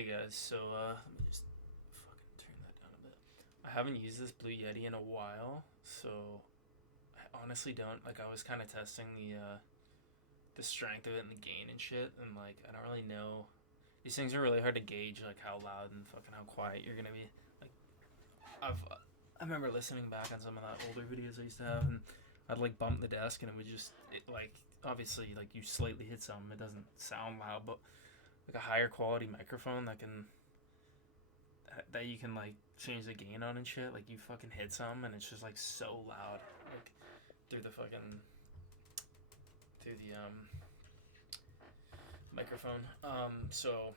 Hey guys, so let me just fucking turn that down a bit. I haven't used this Blue Yeti in a while, so I honestly don't like. I was kind of testing the strength of it and the gain and shit, and like I don't really know. These things are really hard to gauge, like how loud and fucking how quiet you're gonna be. Like I remember listening back on some of that older videos I used to have, and I'd like bump the desk, and it would just like obviously like you slightly hit something, it doesn't sound loud, but like a higher quality microphone that you can like change the gain on and shit. Like you fucking hit some and it's just like so loud, like through the fucking through the microphone. So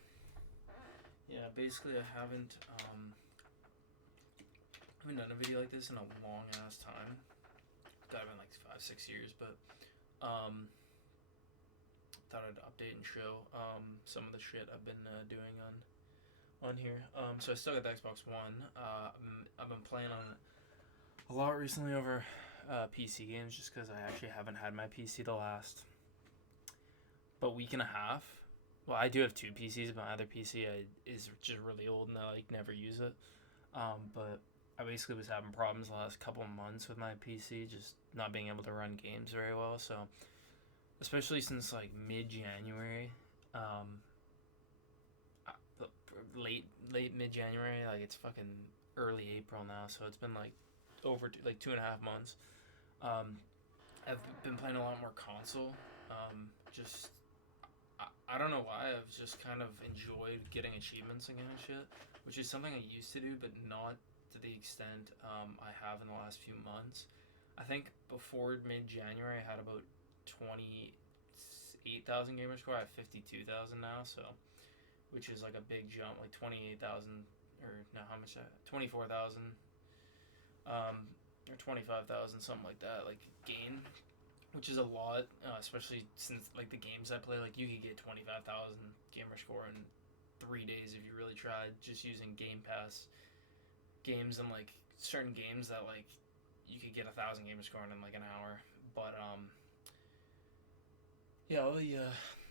yeah, basically I haven't done a video like this in a long ass time. It's gotta been like 5-6 years, but thought I'd update and show some of the shit I've been doing on here. So I still got the Xbox One. I've been playing on it a lot recently over PC games, just because I actually haven't had my PC the last week and a half. Well, I do have two PCs, but my other PC is just really old and I like never use it. But I basically was having problems the last couple of months with my PC, just not being able to run games very well. So especially since like mid-January, late mid-January, like it's fucking early April now, so it's been like over like 2.5 months. I've been playing a lot more console. Just I don't know why, I've just kind of enjoyed getting achievements again and shit, which is something I used to do, but not to the extent I have in the last few months. I think before mid-January I had about 28,000 gamer score. I have 52,000 now, so which is like a big jump, like 28,000 or no, how much? 24,000, or 25,000, something like that, like gain, which is a lot, especially since like the games I play, like you could get 25,000 gamer score in 3 days if you really tried, just using Game Pass games, and like certain games that like you could get 1,000 gamer score in like an hour. But yeah,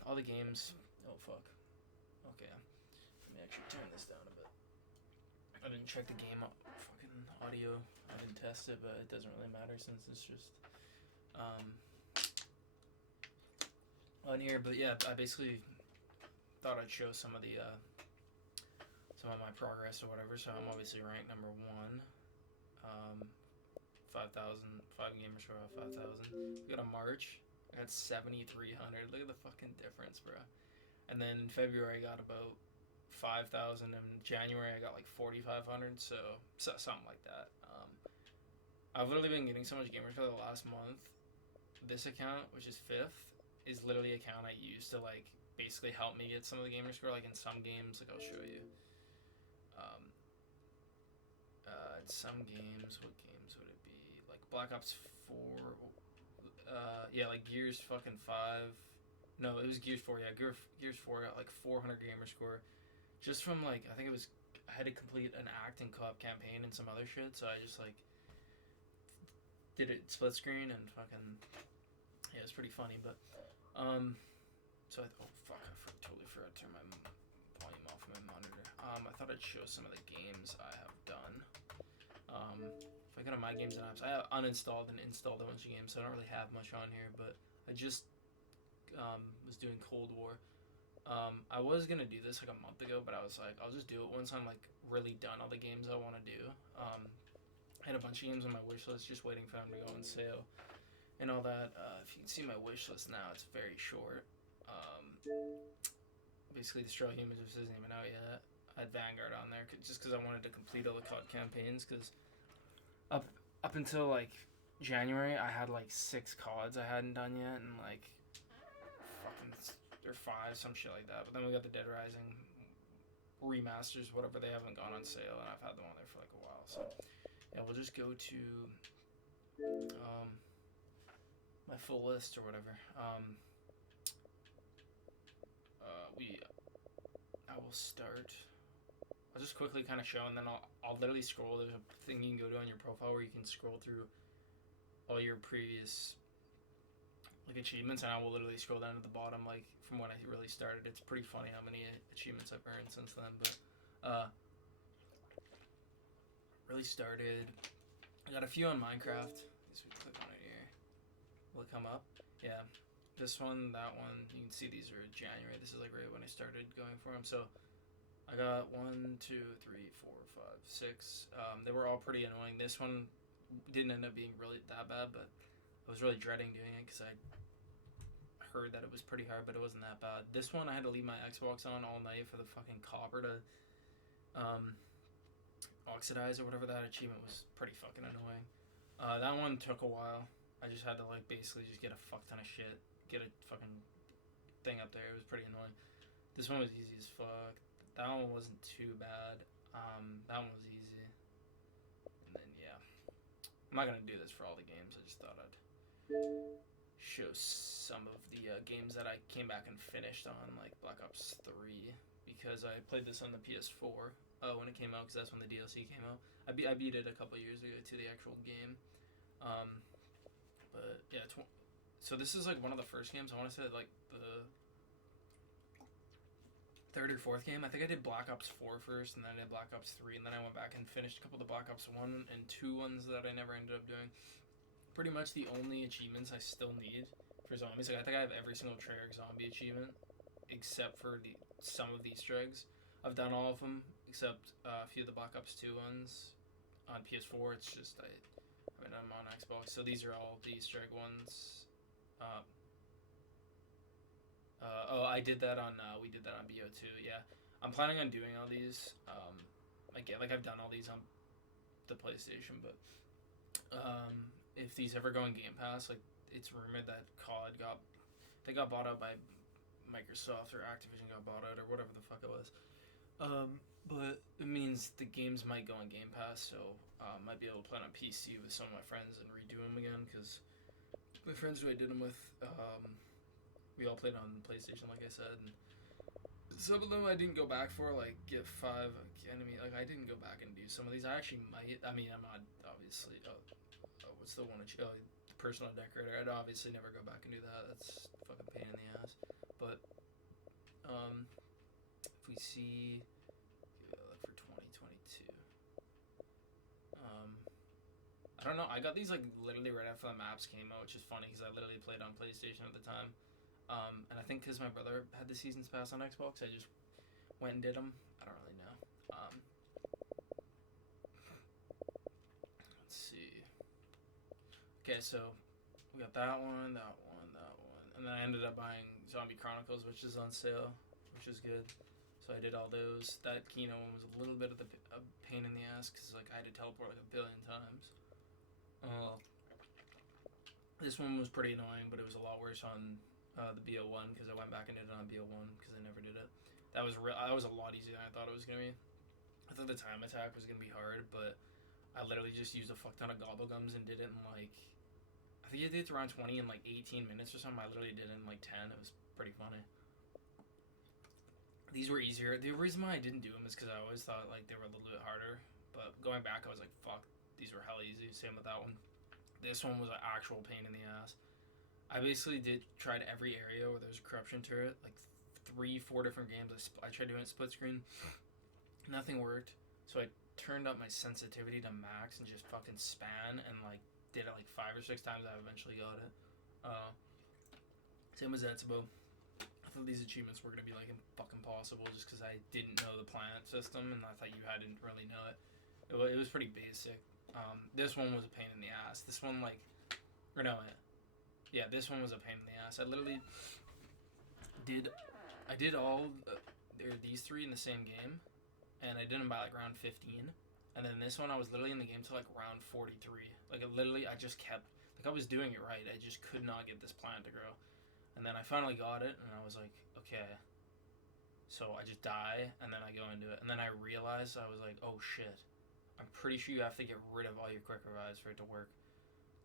all the games. Oh fuck. Okay, let me actually turn this down a bit. I didn't check the game fucking audio. I didn't test it, but it doesn't really matter since it's just on here. But yeah, I basically thought I'd show some of my progress or whatever. So I'm obviously ranked number 1. 5 gamer score out of 5,000. We got a March. I got 7,300. Look at the fucking difference, bro. And then in February I got about 5,000. In January I got like 4,500. So something like that. I've literally been getting so much gamer score the last month. This account, which is 5th, is literally an account I use to like basically help me get some of the gamer score. Like in some games, like I'll show you. In some games, what games would it be? Like Black Ops 4. Yeah, like Gears fucking 5. No, it was Gears 4. Yeah, Gears 4 got like 400 gamer score, just from like I think it was I had to complete an act and co-op campaign and some other shit. So I just like did it split screen and fucking yeah, it's pretty funny. But so oh fuck, I totally forgot to turn my volume off of my monitor. I thought I'd show some of the games I have done. If I go to my games and apps, I uninstalled and installed a bunch of games, so I don't really have much on here. But I just was doing Cold War. I was gonna do this like a month ago, but I was like, I'll just do it once I'm like really done all the games I want to do. I had a bunch of games on my wish list, just waiting for them to go on sale and all that. If you can see my wish list now, it's very short. Basically, Destroy Humans, which isn't even out yet. I had Vanguard on there just because I wanted to complete all the COD campaigns. Because up until like January, I had like 6 CODs I hadn't done yet, and like fucking or 5, some shit like that. But then we got the Dead Rising remasters, whatever. They haven't gone on sale, and I've had them on there for like a while. So yeah, we'll just go to my full list or whatever. I will start. I'll just quickly kind of show, and then I'll literally scroll. There's a thing you can go to on your profile where you can scroll through all your previous like achievements, and I will literally scroll down to the bottom, like from when I really started. It's pretty funny how many achievements I've earned since then. But really started. I got a few on Minecraft. I guess we click on it here. Will it come up? Yeah. This one, that one. You can see these are January. This is like right when I started going for them. So I got 1, 2, 3, 4, 5, 6. They were all pretty annoying. This one didn't end up being really that bad, but I was really dreading doing it because I heard that it was pretty hard, but it wasn't that bad. This one I had to leave my Xbox on all night for the fucking copper to oxidize or whatever. That achievement was pretty fucking annoying. That one took a while. I just had to like basically just get a fuck ton of shit, get a fucking thing up there. It was pretty annoying. This one was easy as fuck. That one wasn't too bad. That one was easy. And then yeah, I'm not gonna do this for all the games. I just thought I'd show some of the games that I came back and finished on, like Black Ops 3, because I played this on the PS4 when it came out, because that's when the DLC came out. I beat it a couple years ago to the actual game. But yeah, so this is like one of the first games. I want to say like the third or fourth game. I think I did Black Ops 4 first, and then I did Black Ops 3, and then I went back and finished a couple of the Black Ops 1 and 2 ones that I never ended up doing. Pretty much the only achievements I still need for zombies. Like I think I have every single Treyarch zombie achievement, except for some of the Easter eggs. I've done all of them except a few of the Black Ops 2 ones on PS4. It's just I'm on Xbox, so these are all the Easter egg ones. I did that on we did that on BO2. Yeah, I'm planning on doing all these. I've done all these on the PlayStation, but if these ever go in Game Pass, like it's rumored that COD got bought out by Microsoft, or Activision got bought out, or whatever the fuck it was. But it means the games might go on Game Pass, so might be able to play on PC with some of my friends and redo them again, because my friends who I did them with, we all played on PlayStation, like I said, and some of them I didn't go back for, like Get 5 Enemy, like I didn't go back and do some of these. I actually might, I'm not, obviously, what's the one, the Personal Decorator, I'd obviously never go back and do that. That's a fucking pain in the ass. But if we see, for 2022, I don't know. I got these like literally right after the maps came out, which is funny because I literally played on PlayStation at the time. And I think because my brother had the Seasons Pass on Xbox, I just went and did them. I don't really know. Let's see. Okay, so we got that one, and then I ended up buying Zombie Chronicles, which is on sale, which is good. So I did all those. That Kino one was a little bit of a pain in the ass because like I had to teleport like a billion times. This one was pretty annoying, but it was a lot worse on the BO1 because I went back and did it on BO1 because I never did it. That was a lot easier than I thought it was gonna be. I thought the time attack was gonna be hard, but I literally just used a fuck ton of gobblegums and did it in like, I think I did it around 20 in like 18 minutes or something. I literally did it in like 10. It was pretty funny. These were easier. The reason why I didn't do them is because I always thought like they were a little bit harder. But going back, I was like, fuck, these were hella easy. Same with that one. This one was an actual pain in the ass. I basically tried every area where there's a corruption turret, like 3-4 different games. I tried doing it split screen. Nothing worked. So I turned up my sensitivity to max and just fucking span and like did it like 5 or 6 times. I eventually got it. Same as Etsubo. I thought these achievements were gonna be like fucking impossible just because I didn't know the planet system and I thought you didn't really know it. It was pretty basic. This one was a pain in the ass. This one this one was a pain in the ass. I literally did all these 3 in the same game, and I did them by like round 15. And then this one I was literally in the game till like round 43. Like I just kept, like I was doing it right. I just could not get this plant to grow. And then I finally got it, and I was like, okay. So I just die, and then I go into it. And then I realized, I was like, oh shit. I'm pretty sure you have to get rid of all your quick revives for it to work.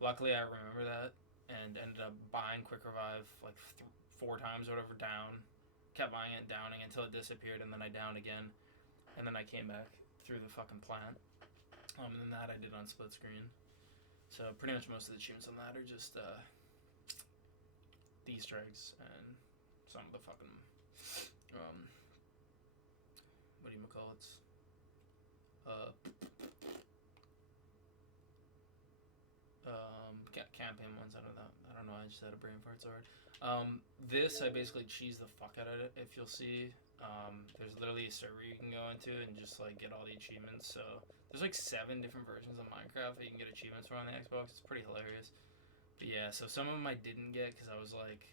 Luckily, I remember that, and ended up buying quick revive like 4 times or whatever down. Kept buying it, downing until it disappeared, and then I downed again. And then I came back through the fucking plant. And then that I did on split screen. So pretty much most of the achievements on that are just, the Easter eggs and some of the fucking what do you call it? Campaign ones. I don't know. I just had a brain fart. Sorry. This I basically cheese the fuck out of it. If you'll see, there's literally a server you can go into and just like get all the achievements. So there's like 7 different versions of Minecraft that you can get achievements for on the Xbox. It's pretty hilarious. But yeah, so some of them I didn't get because I was like,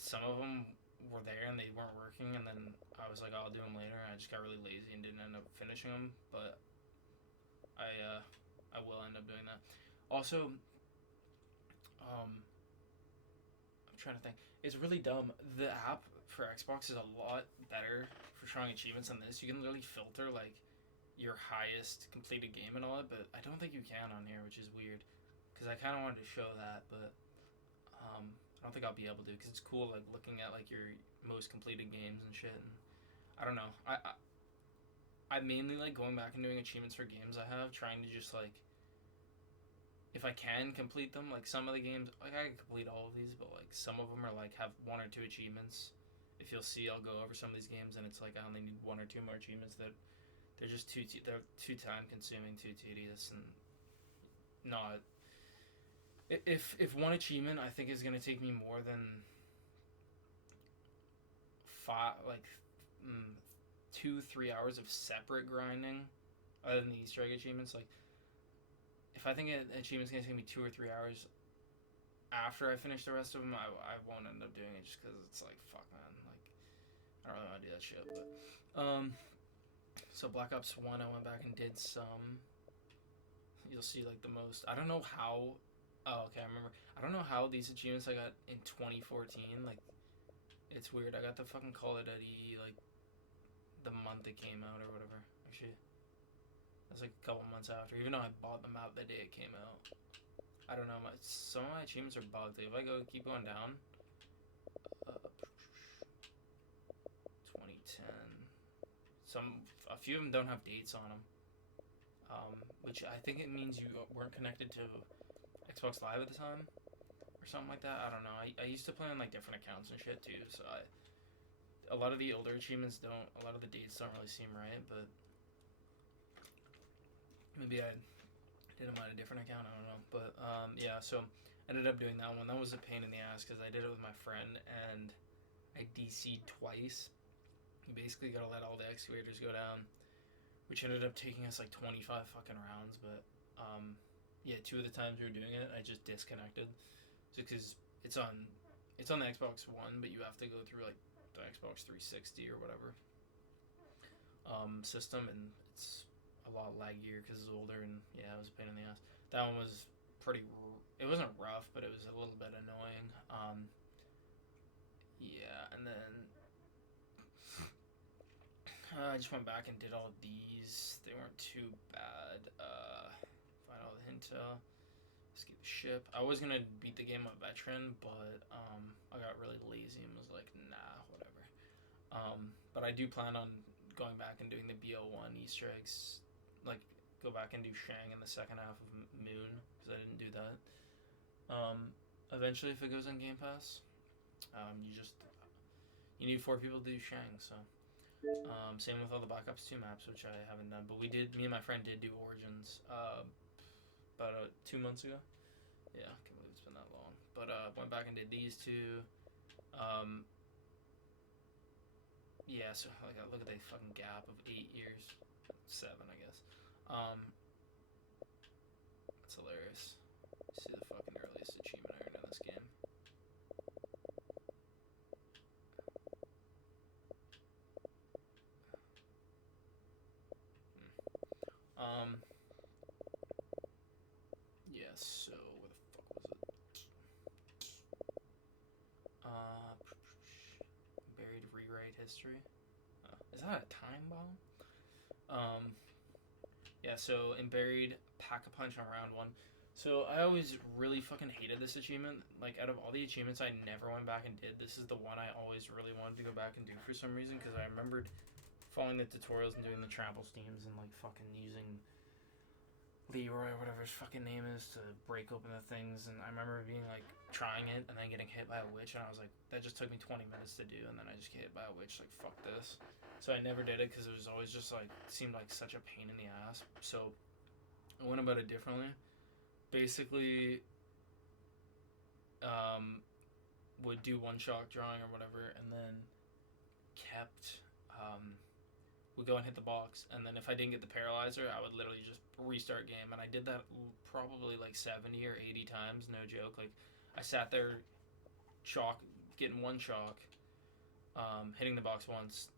some of them were there and they weren't working, and then I was like, I'll do them later. And I just got really lazy and didn't end up finishing them. But I will end up doing that. Also, I'm trying to think. It's really dumb. The app for Xbox is a lot better for showing achievements than this. You can literally filter like your highest completed game and all that, but I don't think you can on here, which is weird. Because I kind of wanted to show that, but I don't think I'll be able to. Because it's cool, like looking at like your most completed games and shit. And I don't know. I mainly like going back and doing achievements for games I have, trying to just like, if I can complete them, like some of the games, like I can complete all of these, but like some of them are like have 1 or 2 achievements. If you'll see, I'll go over some of these games and it's like I only need 1 or 2 more achievements. That they're just they're too time consuming, too tedious, and not. If one achievement I think is gonna take me more than 2-3 hours of separate grinding, other than the Easter egg achievements, like. If I think an achievement's gonna take me 2 or 3 hours after I finish the rest of them, I won't end up doing it just because it's like, fuck, man. Like, I don't really want to do that shit. But, so Black Ops 1, I went back and did some. You'll see, like, the most. I don't know how. Oh, okay, I remember. I don't know how these achievements I got in 2014. Like, it's weird. I got the fucking Call of Duty, like, the month it came out or whatever. Actually. That's like a couple months after, even though I bought them out the day it came out. I don't know, some of my achievements are bugged. If I keep going down, 2010, a few of them don't have dates on them, which I think it means you weren't connected to Xbox Live at the time, or something like that. I don't know. I used to play on like different accounts and shit too, so a lot of the older achievements a lot of the dates don't really seem right, but maybe I did them on a different account, I don't know. But, yeah, so ended up doing that one. That was a pain in the ass because I did it with my friend and I DC'd twice. You basically gotta let all the excavators go down, which ended up taking us like 25 fucking rounds. But, yeah, 2 of the times we were doing it, I just disconnected. Just because it's on the Xbox One, but you have to go through like the Xbox 360 or whatever system, and it's a lot laggier because it's older, and yeah, it was a pain in the ass. That one was it wasn't rough, but it was a little bit annoying. Yeah, and then I just went back and did all of these. They weren't too bad. Find all the intel. Escape the ship. I was gonna beat the game on veteran, but I got really lazy and was like, nah, whatever. But I do plan on going back and doing the BO1 Easter eggs. Like, go back and do Shang in the second half of Moon, because I didn't do that. Eventually, if it goes on Game Pass, you need 4 people to do Shang, so. Same with all the Black Ops 2 maps, which I haven't done, but me and my friend did do Origins, about 2 months ago. Yeah, I can't believe it's been that long. But, went back and did these 2. Yeah, so, like, look at the fucking gap of 8 years. 7, I guess. That's hilarious. See the fucking earliest achievement I earned in this game. Yeah, so where the fuck was it? Buried rewrite history. Is that a time bomb? Yeah, so in Buried, pack a punch on round 1. So I always really fucking hated this achievement. Like, out of all the achievements I never went back and did, this is the one I always really wanted to go back and do for some reason, because I remembered following the tutorials and doing the travel steams and like fucking using Leroy or whatever his fucking name is to break open the things, and I remember being like trying it and then getting hit by a witch, and I was like, that just took me 20 minutes to do, and then I just get hit by a witch, like fuck this. So I never did it because it was always just like seemed like such a pain in the ass. So I went about it differently. Basically, would do one shock drawing or whatever, and then kept would go and hit the box, and then if I didn't get the paralyzer, I would literally just restart game, and I did that probably like 70 or 80 times, no joke. Like, I sat there, getting one shock, hitting the box once.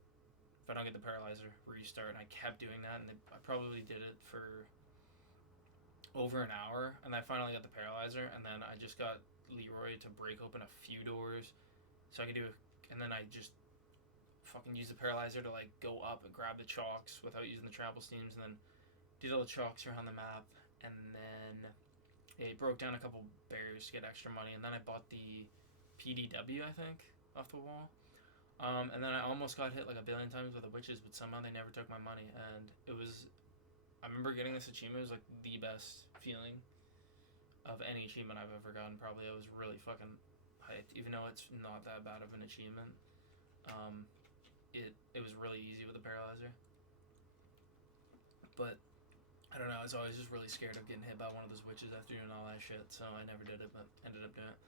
If I don't get the paralyzer, restart, and I kept doing that, and I probably did it for over an hour, and I finally got the paralyzer, and then I just got Leroy to break open a few doors, so I could do it, and then I just fucking use the paralyzer to like go up and grab the chalks without using the travel steams, and then did all the chalks around the map, and then it broke down a couple barriers to get extra money, and then I bought the PDW, I think, off the wall, and then I almost got hit like a billion times with the witches, but somehow they never took my money, and it was, I remember getting this achievement. It was like the best feeling of any achievement I've ever gotten. Probably I was really fucking hyped, even though it's not that bad of an achievement. It was really easy with the paralyzer, but I don't know. I was always just really scared of getting hit by one of those witches after doing all that shit, so I never did it, but ended up doing it.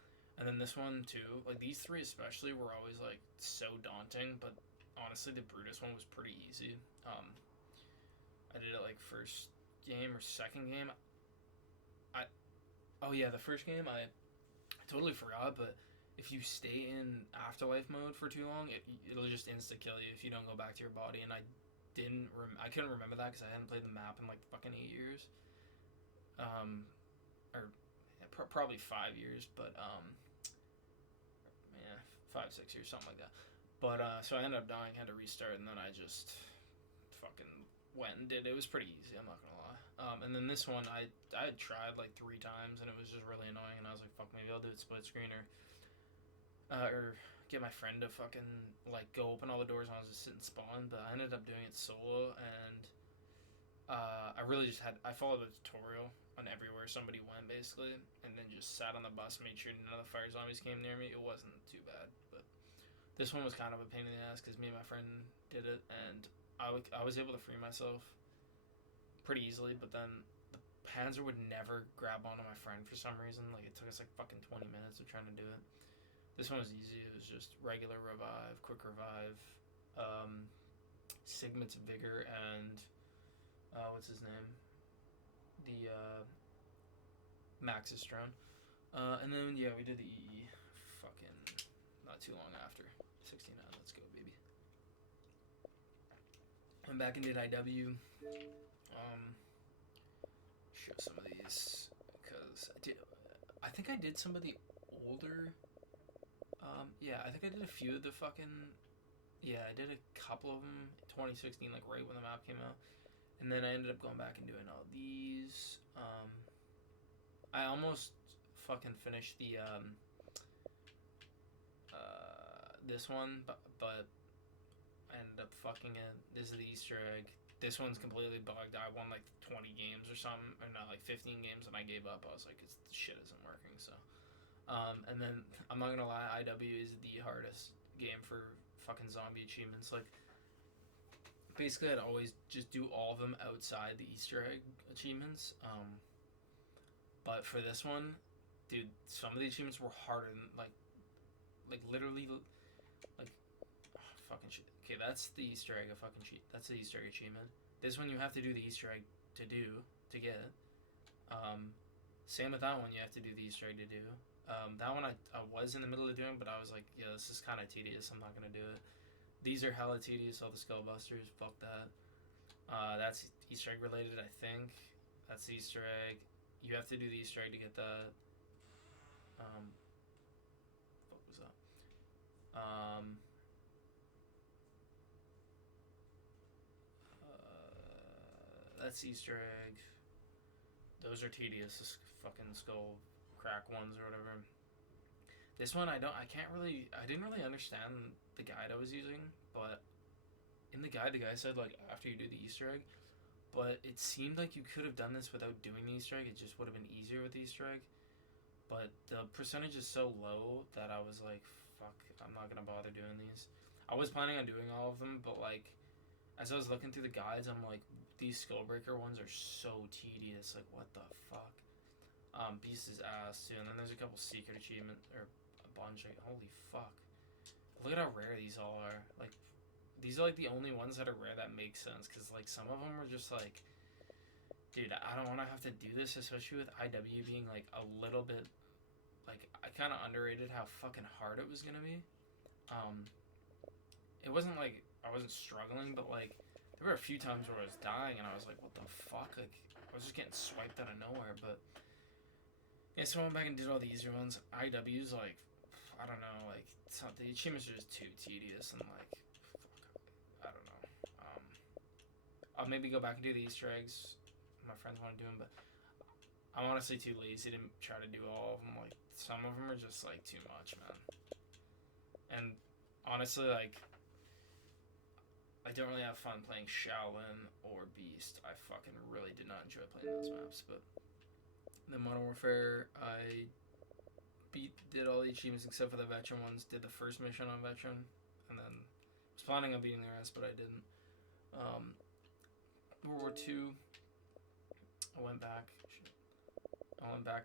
And then this one too, like these three especially, were always like so daunting. But honestly, the Brutus one was pretty easy. I did it like first game or second game. The first game I totally forgot, but if you stay in afterlife mode for too long, it'll just insta kill you if you don't go back to your body. And I couldn't remember that because I hadn't played the map in like fucking 8 years, probably 5 years, but 5-6 years, something like that. But so I ended up dying, had to restart, and then I just fucking went and did it. It was pretty easy, I'm not gonna lie. And then this one, I had tried like 3 times, and it was just really annoying, and I was like, fuck, maybe I'll do it split screen, or get my friend to fucking like go open all the doors and I'll just sit and spawn. But I ended up doing it solo, and I really just I followed the tutorial on everywhere somebody went basically, and then just sat on the bus, made sure none of the fire zombies came near me. It wasn't too bad, but this one was kind of a pain in the ass because me and my friend did it, and I was able to free myself pretty easily, but then the Panzer would never grab onto my friend for some reason. Like, it took us like fucking 20 minutes of trying to do it. This one was easy. It was just regular revive, quick revive, Sigmund's Vigor, and what's his name? The Max's drone. And then we did the EE fucking not too long after. 69, let's go, baby. I'm back and did IW. Show some of these because I think I did some of the older. I think I did a few of the fucking. I did a couple of them in 2016, like right when the map came out, and then I ended up going back and doing all these. I almost fucking finished the this one, but I ended up fucking it. This is the Easter egg. This one's completely bugged. I won like 20 games or something, or not, like 15 games, and I gave up. I was like, this shit isn't working, so. And then, I'm not gonna lie, IW is the hardest game for fucking zombie achievements. Like, basically I'd always just do all of them outside the Easter egg achievements. But for this one, dude, some of the achievements were harder than, like literally, like, fucking shit. Okay, that's the Easter egg, that's the Easter egg achievement. This one you have to do the Easter egg to get. Same with that one, you have to do the Easter egg to do. That one I was in the middle of doing, but I was like, yeah, this is kind of tedious, I'm not going to do it. These are hella tedious, all the Skullbusters, fuck that. That's Easter egg related, I think. That's the Easter egg. You have to do the Easter egg to get that. What was that? That's Easter egg. Those are tedious, this fucking skull crack ones or whatever. This one I didn't really understand the guide I was using, but in the guide the guy said, like, after you do the Easter egg, but it seemed like you could have done this without doing the Easter egg. It just would have been easier with the Easter egg. But the percentage is so low that I was like, fuck, I'm not gonna bother doing these. I was planning on doing all of them, but like, as I was looking through the guides, I'm like, these Skullbreaker ones are so tedious. Like, what the fuck? Beast is ass too, and then there's a couple secret achievement or a bunch. Like, holy fuck! Look at how rare these all are. Like, these are like the only ones that are rare that make sense. Cause like some of them are just like, dude, I don't want to have to do this, especially with IW being like a little bit. Like, I kind of underrated how fucking hard it was gonna be. It wasn't like I wasn't struggling, but like there were a few times where I was dying and I was like, what the fuck? Like, I was just getting swiped out of nowhere. But yeah, so I went back and did all the easier ones. IW's like, I don't know, like the achievements are just too tedious and like, fuck, I don't know. I'll maybe go back and do the Easter eggs. My friends want to do them, but I'm honestly too lazy to try to do all of them. Like, some of them are just like too much, man. And honestly, like, I don't really have fun playing Shaolin or Beast. I fucking really did not enjoy playing those maps. But the Modern Warfare, I did all the achievements except for the veteran ones. Did the first mission on veteran, and then was planning on beating the rest, but I didn't. World War II, I went back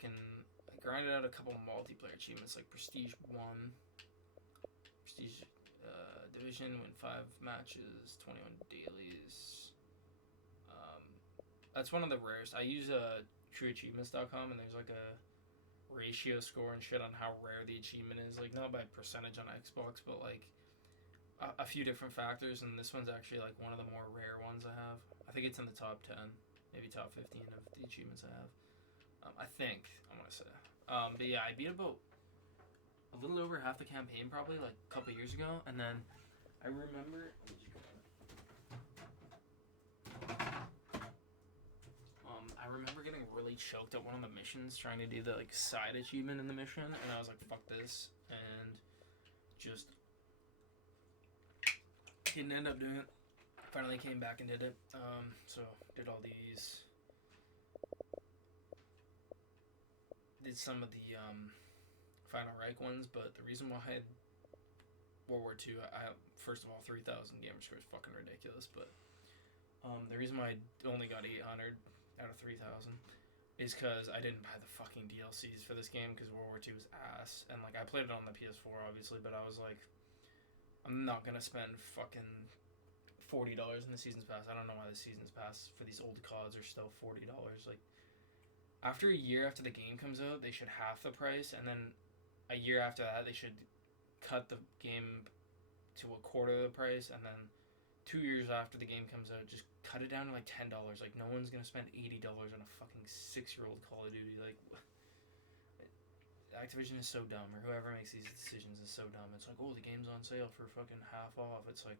and I grinded out a couple multiplayer achievements like Prestige 1, Prestige Division, win 5 matches, 21 dailies. That's one of the rarest. I use trueachievements.com, and there's like a ratio score and shit on how rare the achievement is. Like, not by percentage on Xbox, but like a few different factors, and this one's actually like one of the more rare ones I have. I think it's in the top 10, maybe top 15 of the achievements I have. I think, I want to say. But yeah, I beat about a little over half the campaign probably like a couple years ago, and then I remember getting really choked at one of the missions trying to do the like side achievement in the mission, and I was like, fuck this, and just didn't end up doing it. Finally came back and did it. So did all these, did some of the Final Reich ones, but the reason why I had World War II, I first of all, 3,000 gamer score is fucking ridiculous, but the reason why I only got 800 out of 3,000 is because I didn't buy the fucking DLCs for this game, because World War II was ass, and like I played it on the PS4 obviously, but I was like, I'm not gonna spend fucking $40 in the Season's Pass. I don't know why the Season's Pass for these old CODs are still $40. Like, after a year after the game comes out, they should half the price, and then a year after that, they should cut the game to a quarter of the price, and then 2 years after the game comes out, just cut it down to like $10. Like, no one's gonna spend $80 on a fucking 6-year-old Call of Duty. Like, Activision is so dumb, or whoever makes these decisions is so dumb. It's like, oh, the game's on sale for fucking half off. It's like,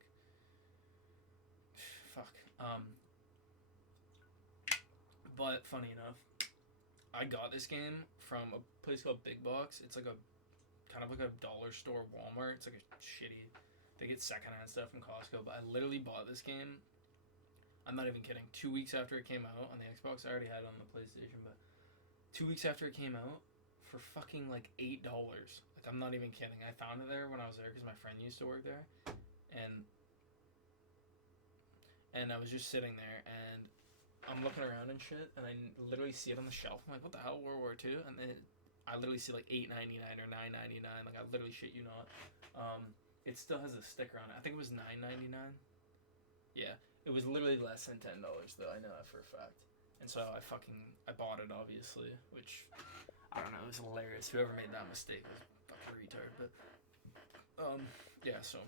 fuck. But funny enough, I got this game from a place called Big Box. It's like a kind of like a dollar store Walmart. It's like a shitty, they get secondhand stuff from Costco, but I literally bought this game, I'm not even kidding, 2 weeks after it came out on the Xbox. I already had it on the PlayStation, but 2 weeks after it came out for fucking like $8. Like, I'm not even kidding. I found it there when I was there because my friend used to work there, and I was just sitting there, and I'm looking around and shit, and I literally see it on the shelf. I'm like, what the hell, World War II? And then I literally see like $8.99 or $9.99. Like, I literally shit you not. It still has a sticker on it. I think it was $9.99. Yeah, it was literally less than $10 though. I know that for a fact. And so I bought it, obviously, which, I don't know, it was hilarious. Whoever made that mistake was a fucking retard. But yeah, so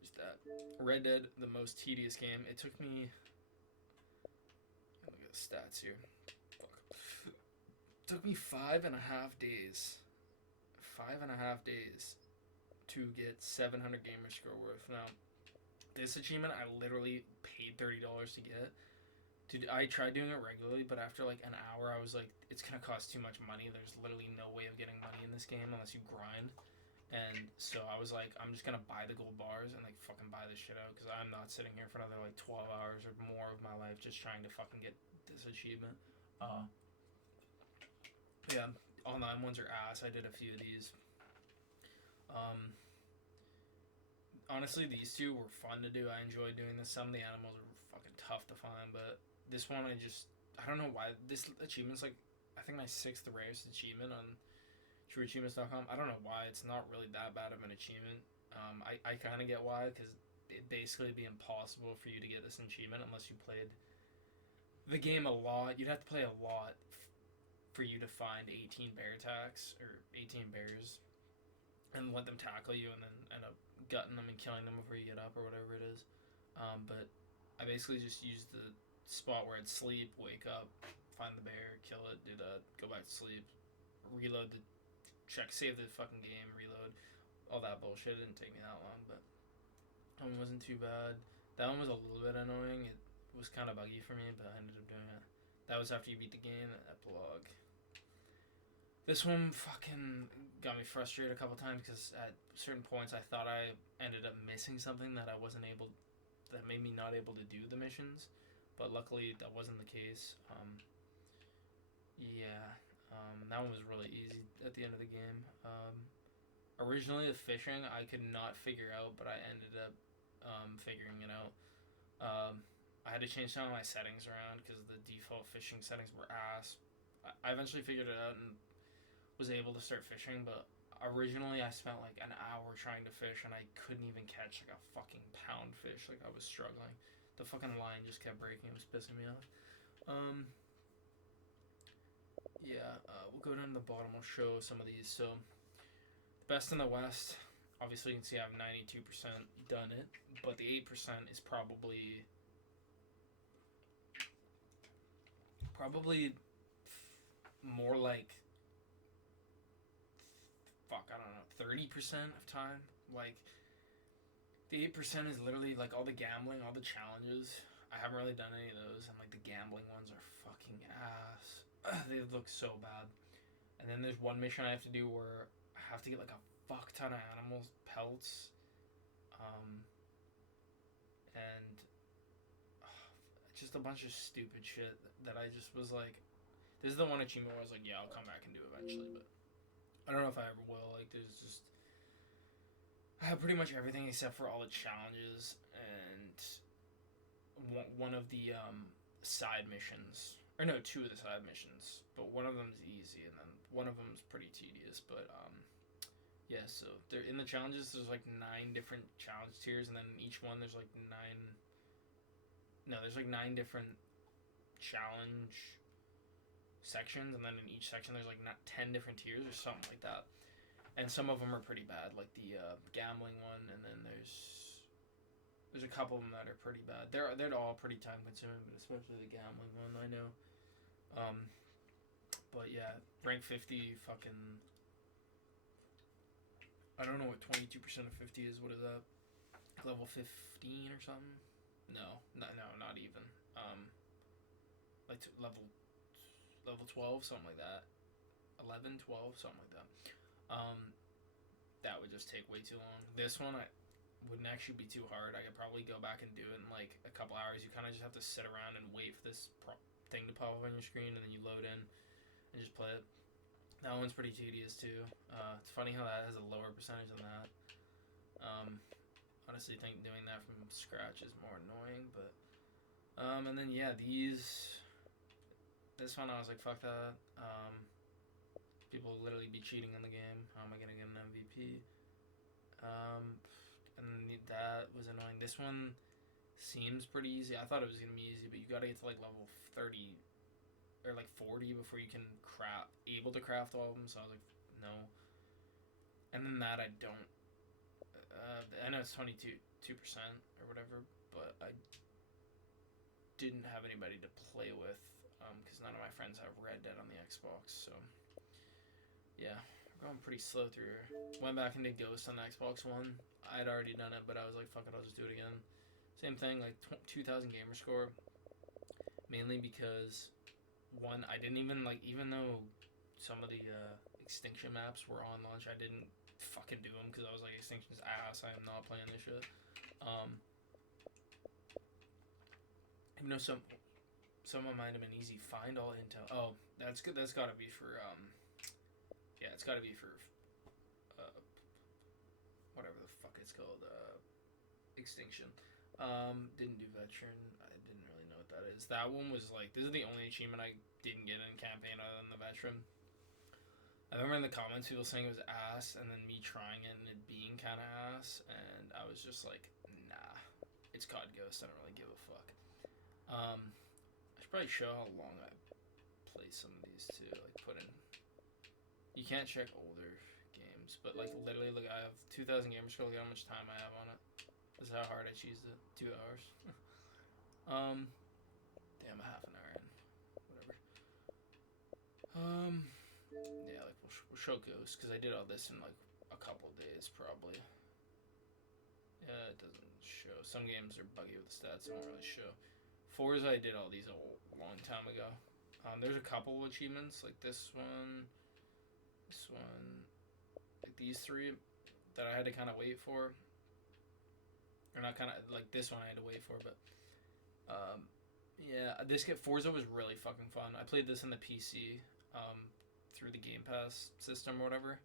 just that. Red Dead, the most tedious game. It took me, look at the stats here. Fuck. It took me 5.5 days. 5.5 days to get 700 gamer score worth. Now, this achievement I literally paid $30 to get. Dude, I tried doing it regularly, but after like an hour I was like, it's gonna cost too much money. There's literally no way of getting money in this game unless you grind. And so I was like, I'm just gonna buy the gold bars and like fucking buy this shit out because I'm not sitting here for another like 12 hours or more of my life just trying to fucking get this achievement. Yeah, online ones are ass. I did a few of these. Honestly, these two were fun to do. I enjoyed doing this. Some of the animals are fucking tough to find, but this one I don't know why this achievement's like I think my 6th rarest achievement on TrueAchievements.com. I don't know why it's not really that bad of an achievement. I kind of get why, because it'd basically be impossible for you to get this achievement unless you played the game a lot. You'd have to play a lot for you to find 18 bear attacks or 18 bears and let them tackle you and then end up gutting them and killing them before you get up or whatever it is. But I basically just used the spot where I'd sleep, wake up, find the bear, kill it, do that, go back to sleep, reload the save the fucking game, reload, all that bullshit. It didn't take me that long, but that one wasn't too bad. That one was a little bit annoying. It was kind of buggy for me, but I ended up doing it. That was after you beat the game, Epilogue. This one fucking got me frustrated a couple times because at certain points I thought I ended up missing something that that made me not able to do the missions, but luckily that wasn't the case. That one was really easy at the end of the game. Originally the fishing I could not figure out, but I ended up figuring it out. I had to change some of my settings around because the default fishing settings were ass. I eventually figured it out and was able to start fishing, but originally I spent like an hour trying to fish and I couldn't even catch like a fucking pound fish. Like I was struggling. The fucking line just kept breaking. It was pissing me off. We'll go down to the bottom. We'll show some of these. So, best in the West. Obviously, you can see I have 92% done it, but the 8% is probably more like I don't know, 30% of time. Like the 8% is literally like all the gambling, all the challenges. I haven't really done any of those, and like the gambling ones are fucking ass. They look so bad. And then there's one mission I have to do where I have to get like a fuck ton of animals pelts, and just a bunch of stupid shit that I just was like, this is the one achievement where I was like, yeah, I'll come back and do eventually, but I don't know if I ever will. Like, I have pretty much everything except for all the challenges and one of the side missions. Or no, 2 of the side missions, but one of them's easy, and then one of them's pretty tedious. But so they're in the challenges. There's like 9 different challenge tiers, and then in each one there's like 9. No, there's like 9 different challenge sections, and then in each section there's like 10 different tiers or something like that. And some of them are pretty bad, like the gambling one, and then there's a couple of them that are pretty bad. They're all pretty time consuming, but especially the gambling one, I know. But yeah, rank 50, fucking. I don't know what 22% of 50 is. What is that? Level 15 or something? No, not even. Like level 12, something like that. 11, 12, something like that. That would just take way too long. This one wouldn't actually be too hard. I could probably go back and do it in like a couple hours. You kind of just have to sit around and wait for this thing to pop up on your screen, and then you load in and just play it. That one's pretty tedious too. It's funny how that has a lower percentage than that. Honestly, I think doing that from scratch is more annoying, but and then this one I was like, fuck that. People literally be cheating in the game. How am I gonna get an MVP? And that was annoying. This one seems pretty easy. I thought it was gonna be easy, but you gotta get to like level 30 or like 40 before you can able to craft all of them. So I was like, no. And then that I don't. I know it's 22% or whatever, but I didn't have anybody to play with because none of my friends have Red Dead on the Xbox. So yeah, we're going pretty slow through here. Went back and did Ghost on the Xbox One. I had already done it, but I was like, fuck it, I'll just do it again. Same thing, like 2,000 gamer score. Mainly because, I didn't even, like, even though some of the extinction maps were on launch, I didn't fucking do them because I was like, Extinction's ass. I am not playing this shit. You know, some of them might have been easy. Find all intel. Oh, that's good. That's gotta be for yeah, it's gotta be for whatever the fuck it's called. Extinction. Didn't do veteran. I didn't really know what that is. That one was like, this is the only achievement I didn't get in campaign other than the veteran. I remember in the comments people saying it was ass, and then me trying it and it being kind of ass, and I was just like, nah, it's COD Ghost. I don't really give a fuck. I should probably show how long I play some of these too. Like put in. You can't check older games, but like literally, look, I have 2,000 gamer score. Look how much time I have on it. This is how hard I cheesed it. 2 hours. Damn, a half an hour in. Whatever. Yeah, like we'll show Ghost because I did all this in like a couple days probably. Yeah, it doesn't show. Some games are buggy with the stats. It won't really show. Forza, I did all these a long time ago. There's a couple of achievements like this one, like these 3 that I had to kind of wait for. Or not kind of, like this one I had to wait for, but yeah, Forza was really fucking fun. I played this on the PC through the Game Pass system or whatever.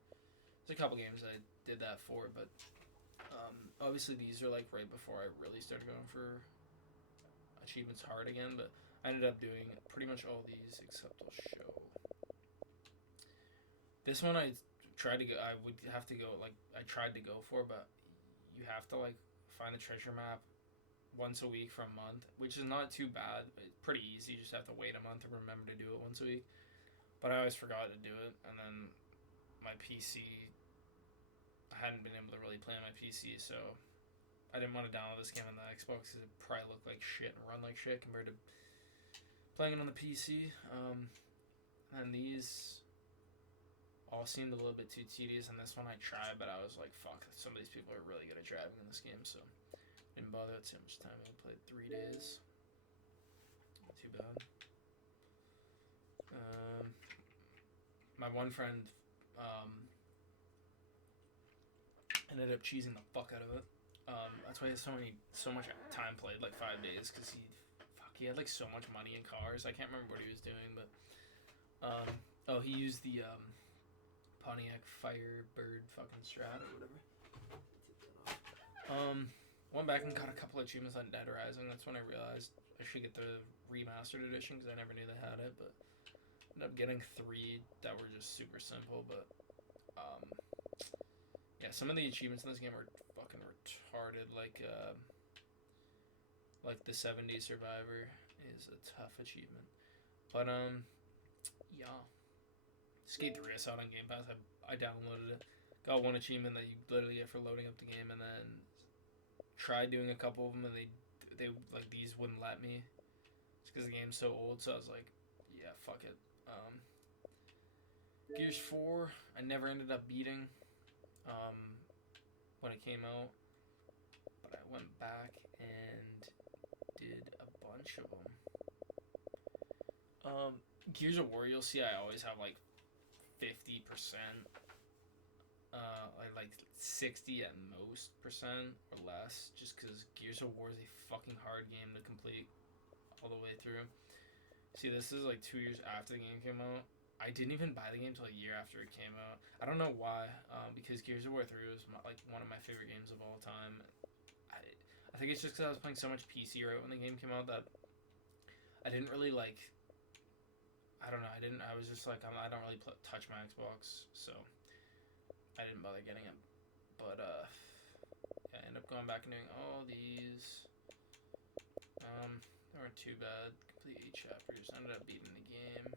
There's a couple games I did that for, but obviously these are like right before I really started going for achievements hard again, but I ended up doing pretty much all these except I'll show. This one I tried to go, I would have to go, like, I tried to go for, but you have to like find the treasure map once a week for a month, which is not too bad. It's pretty easy. You just have to wait a month and remember to do it once a week. But I always forgot to do it, and then my PC, I hadn't been able to really play on my PC, so I didn't want to download this game on the Xbox because it probably looked like shit and run like shit compared to playing it on the PC. And these all seemed a little bit too tedious, and this one I tried, but I was like, fuck, some of these people are really good at driving in this game, so didn't bother with too much time. I played 3 days. Not too bad. My one friend ended up cheesing the fuck out of it. That's why he has so much time played, like 5 days, because he had like so much money in cars. I can't remember what he was doing, but he used the Pontiac Firebird fucking Strat or whatever. Went back and got a couple of achievements on Dead Rising. That's when I realized I should get the remastered edition because I never knew they had it, but ended up getting 3 that were just super simple. But yeah, some of the achievements in this game are fucking retarded. Like the 70 Survivor is a tough achievement. But yeah, Skate 3 I saw it on Game Pass. I downloaded it. Got one achievement that you literally get for loading up the game, and then tried doing a couple of them, and they like these wouldn't let me just because the game's so old. So I was like, yeah, fuck it. Gears 4 I never ended up beating when it came out, but I went back and did a bunch of them. Gears of War, you'll see I always have like 50%, like 60 at most percent or less, just because Gears of War is a fucking hard game to complete all the way through. See, this is like 2 years after the game came out. I didn't even buy the game till a year after it came out. I don't know why, because Gears of War 3 was like one of my favorite games of all time. I think it's just because I was playing so much PC right when the game came out that I didn't really like. I don't know. I was just like, I don't really touch my Xbox, so I didn't bother getting it. But yeah, I ended up going back and doing all these. They weren't too bad. Complete 8 chapters. Ended up beating the game.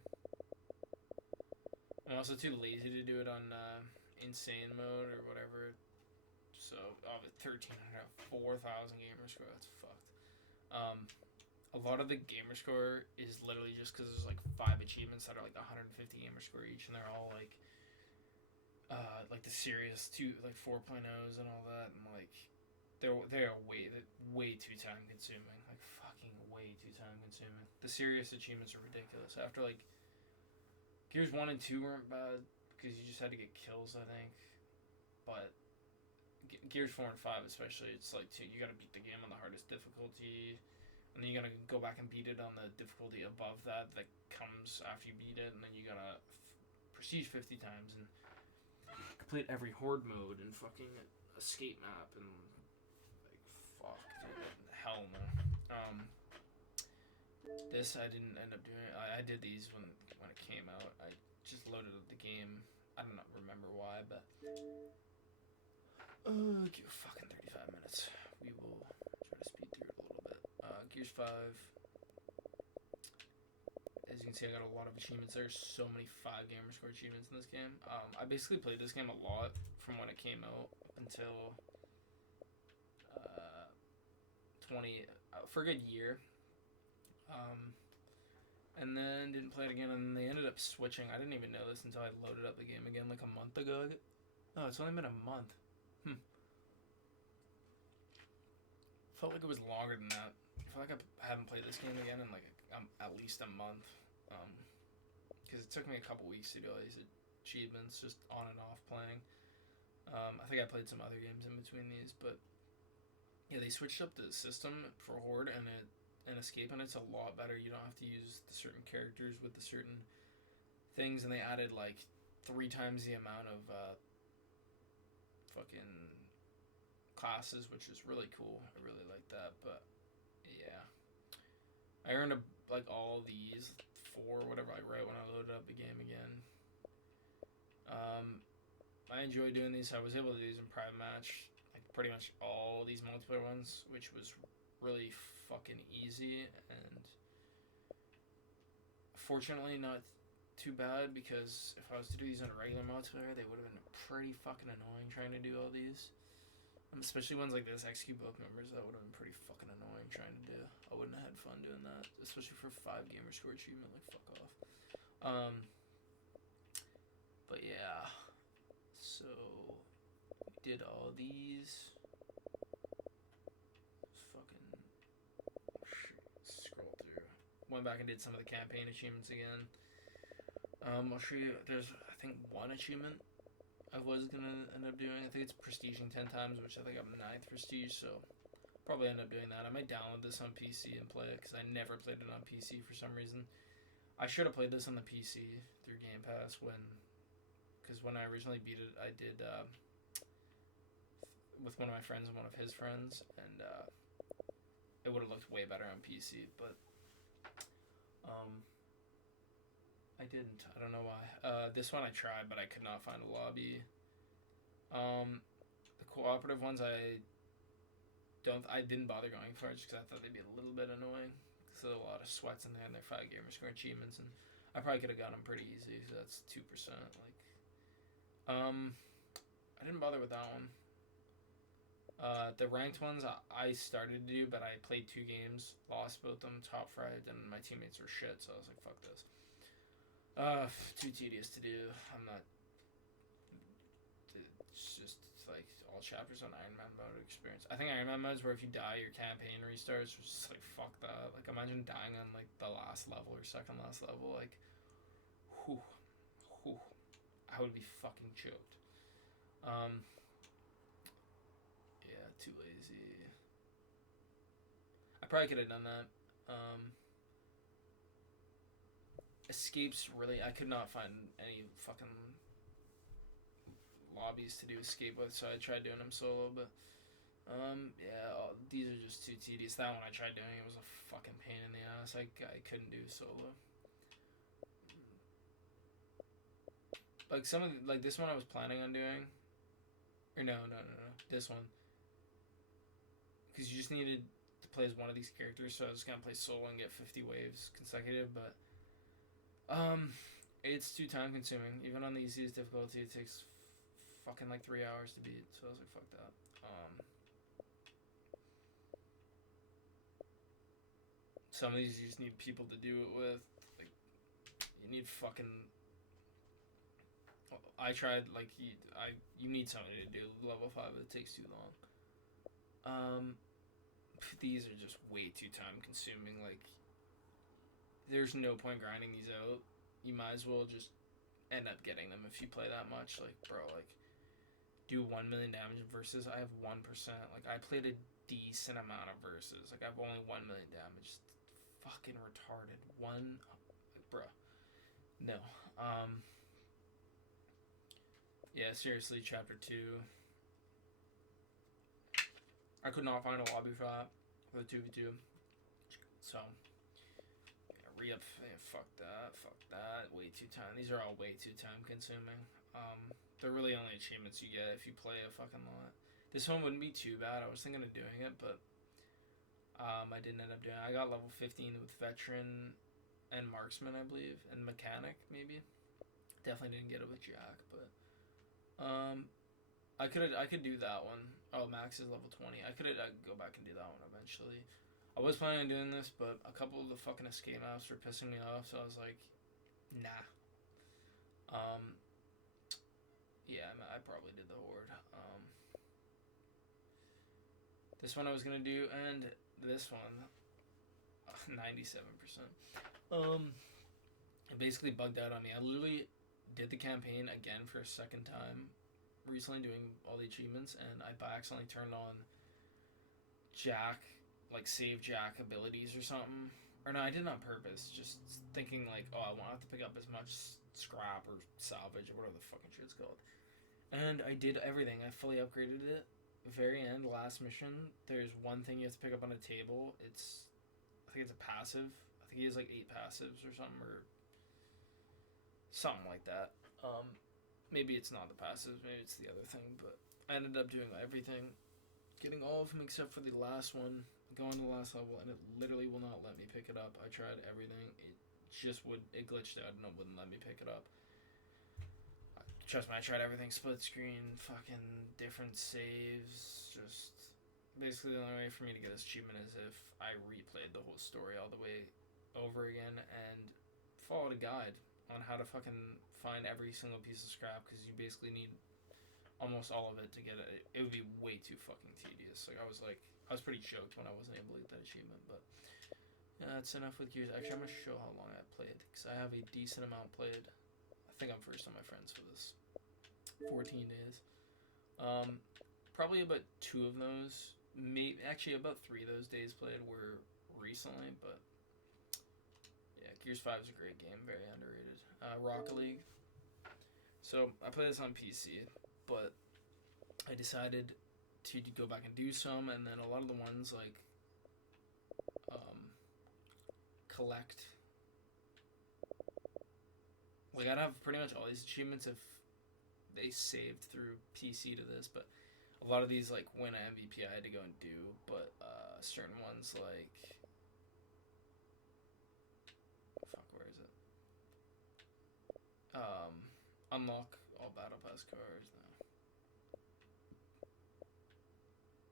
I'm also too lazy to do it on insane mode or whatever. So, 1,300, 4,000 gamer score. That's fucked. A lot of the gamer score is literally just because there's like 5 achievements that are like 150 gamer score each, and they're all like the serious 4.0s and all that, and like they're way too time consuming, like fucking way too time consuming. The serious achievements are ridiculous. After like Gears 1 and 2 weren't bad because you just had to get kills, I think, but Gears 4 and 5 especially, it's like, you gotta beat the game on the hardest difficulty, and then you gotta go back and beat it on the difficulty above that comes after you beat it, and then you gotta prestige 50 times and complete every horde mode and fucking escape map and like fuck, dude, hell no. This I didn't end up doing. I did these when it came out. I just loaded up the game. I don't remember why, but give it fucking 35 minutes. We will try to speed through it a little bit. Gears 5. As you can see, I got a lot of achievements. There's so many 5 gamerscore achievements in this game. I basically played this game a lot from when it came out up until for a good year. And then didn't play it again, and they ended up switching. I didn't even know this until I loaded up the game again like a month ago. Oh, it's only been a month. Felt like it was longer than that. I feel like I haven't played this game again in like at least a month. Because it took me a couple weeks to do all these achievements, just on and off playing. I think I played some other games in between these, but yeah, they switched up the system for Horde and Escape, and it's a lot better. You don't have to use the certain characters with the certain things, and they added like 3 times the amount of fucking classes, which is really cool. I really like that, but yeah, I earned like all these 4 whatever I wrote when I loaded up the game again. I enjoy doing these. I was able to do these in private match, like pretty much all these multiplayer ones, which was really fucking easy, and fortunately not too bad, because if I was to do these on a regular multiplayer, they would have been pretty fucking annoying trying to do all these. Especially ones like this, XQ book numbers, that would have been pretty fucking annoying trying to do. I wouldn't have had fun doing that, especially for 5 gamerscore achievement, like fuck off. But yeah, so we did all these. Scroll through. Went back and did some of the campaign achievements again. I'll show you. There's, I think, 1 achievement I was gonna end up doing. I think it's prestiging 10 times, which I think I'm 9th prestige, so probably end up doing that. I might download this on PC and play it, because I never played it on PC for some reason. I should have played this on the PC through Game Pass because when I originally beat it, I did with one of my friends and one of his friends, and it would have looked way better on PC, but I didn't. I don't know why. This one I tried, but I could not find a lobby. The cooperative ones I didn't bother going for it, just because I thought they'd be a little bit annoying. Because there's a lot of sweats in there, and they're 5 gamerscore achievements, and I probably could have gotten them pretty easy. So that's 2%. I didn't bother with that one. The ranked ones I started to do, but I played 2 games, lost both them, top fried, and my teammates were shit, so I was like, fuck this. Too tedious to do. I'm not. It's just like all chapters on Iron Man mode experience. I think Iron Man mode is where if you die, your campaign restarts, which is like, fuck that. Like, imagine dying on like the last level or second last level. Like, whew, I would be fucking choked. Yeah, too lazy. I probably could have done that. Escapes, really, I could not find any fucking lobbies to do escape with, so I tried doing them solo, but yeah, these are just too tedious. That one I tried doing, it was a fucking pain in the ass. I couldn't do solo. Like some of like this one I was planning on doing, or no, this one, because you just needed to play as one of these characters, so I was gonna play solo and get 50 waves consecutive, but it's too time consuming. Even on the easiest difficulty, it takes fucking like 3 hours to beat, so I was like, fuck that. Some of these you just need people to do it with. Like, you need fucking. I tried, like, you need somebody to do level 5, it takes too long. These are just way too time consuming. Like, there's no point grinding these out. You might as well just end up getting them if you play that much. Like, bro, like, do 1 million damage versus I have 1%. Like, I played a decent amount of versus. Like, I have only 1 million damage. It's fucking retarded. Like, bruh. No. Yeah, seriously, chapter 2. I could not find a lobby for that, for the 2v2. So, yeah, re-up, fuck that, way too time. These are all way too time consuming. They're really only achievements you get if you play a fucking lot. This one wouldn't be too bad. I was thinking of doing it, but I didn't end up doing it. I got level 15 with Veteran and Marksman, I believe, and Mechanic, maybe. Definitely didn't get it with Jack, but I could do that one. Oh, Max is level 20. I could go back and do that one eventually. I was planning on doing this, but a couple of the fucking escape maps were pissing me off, so I was like, nah. Yeah, I probably did the Horde. This one I was gonna do, and this one, 97%. It basically bugged out on me. I literally did the campaign again for a second time recently, doing all the achievements, and I by accidentally turned on Jack, like save Jack abilities or something. Or no, I did it on purpose, just thinking like, oh, I won't have to pick up as much scrap or salvage or whatever the fucking shit's called. And I did everything. I fully upgraded it. Very end, last mission, there's one thing you have to pick up on a table. I think it's a passive. I think he has like 8 passives or something, or something like that. Maybe it's not the passives, maybe it's the other thing, but I ended up doing everything, getting all of them except for the last one, going to the last level, and it literally will not let me pick it up. I tried everything. It glitched out and it wouldn't let me pick it up. Trust me, I tried everything, split screen, fucking different saves, just basically the only way for me to get this achievement is if I replayed the whole story all the way over again and followed a guide on how to fucking find every single piece of scrap, because you basically need almost all of it to get it. It would be way too fucking tedious. Like, I was pretty choked when I wasn't able to get that achievement, but yeah, that's enough with Gears. Actually, I'm gonna show how long I played, because I have a decent amount played. I think I'm first on my friends for this. 14 days. Probably about 2 of those, actually about 3 of those days played were recently, but yeah, Gears 5 is a great game, very underrated. Rocket League. So I play this on PC, but I decided to go back and do some, and then a lot of the ones like collect. Like, I'd have pretty much all these achievements if they saved through PC to this, but a lot of these, like, win an MVP I had to go and do, but certain ones, like, where is it? Unlock all Battle Pass cars, no.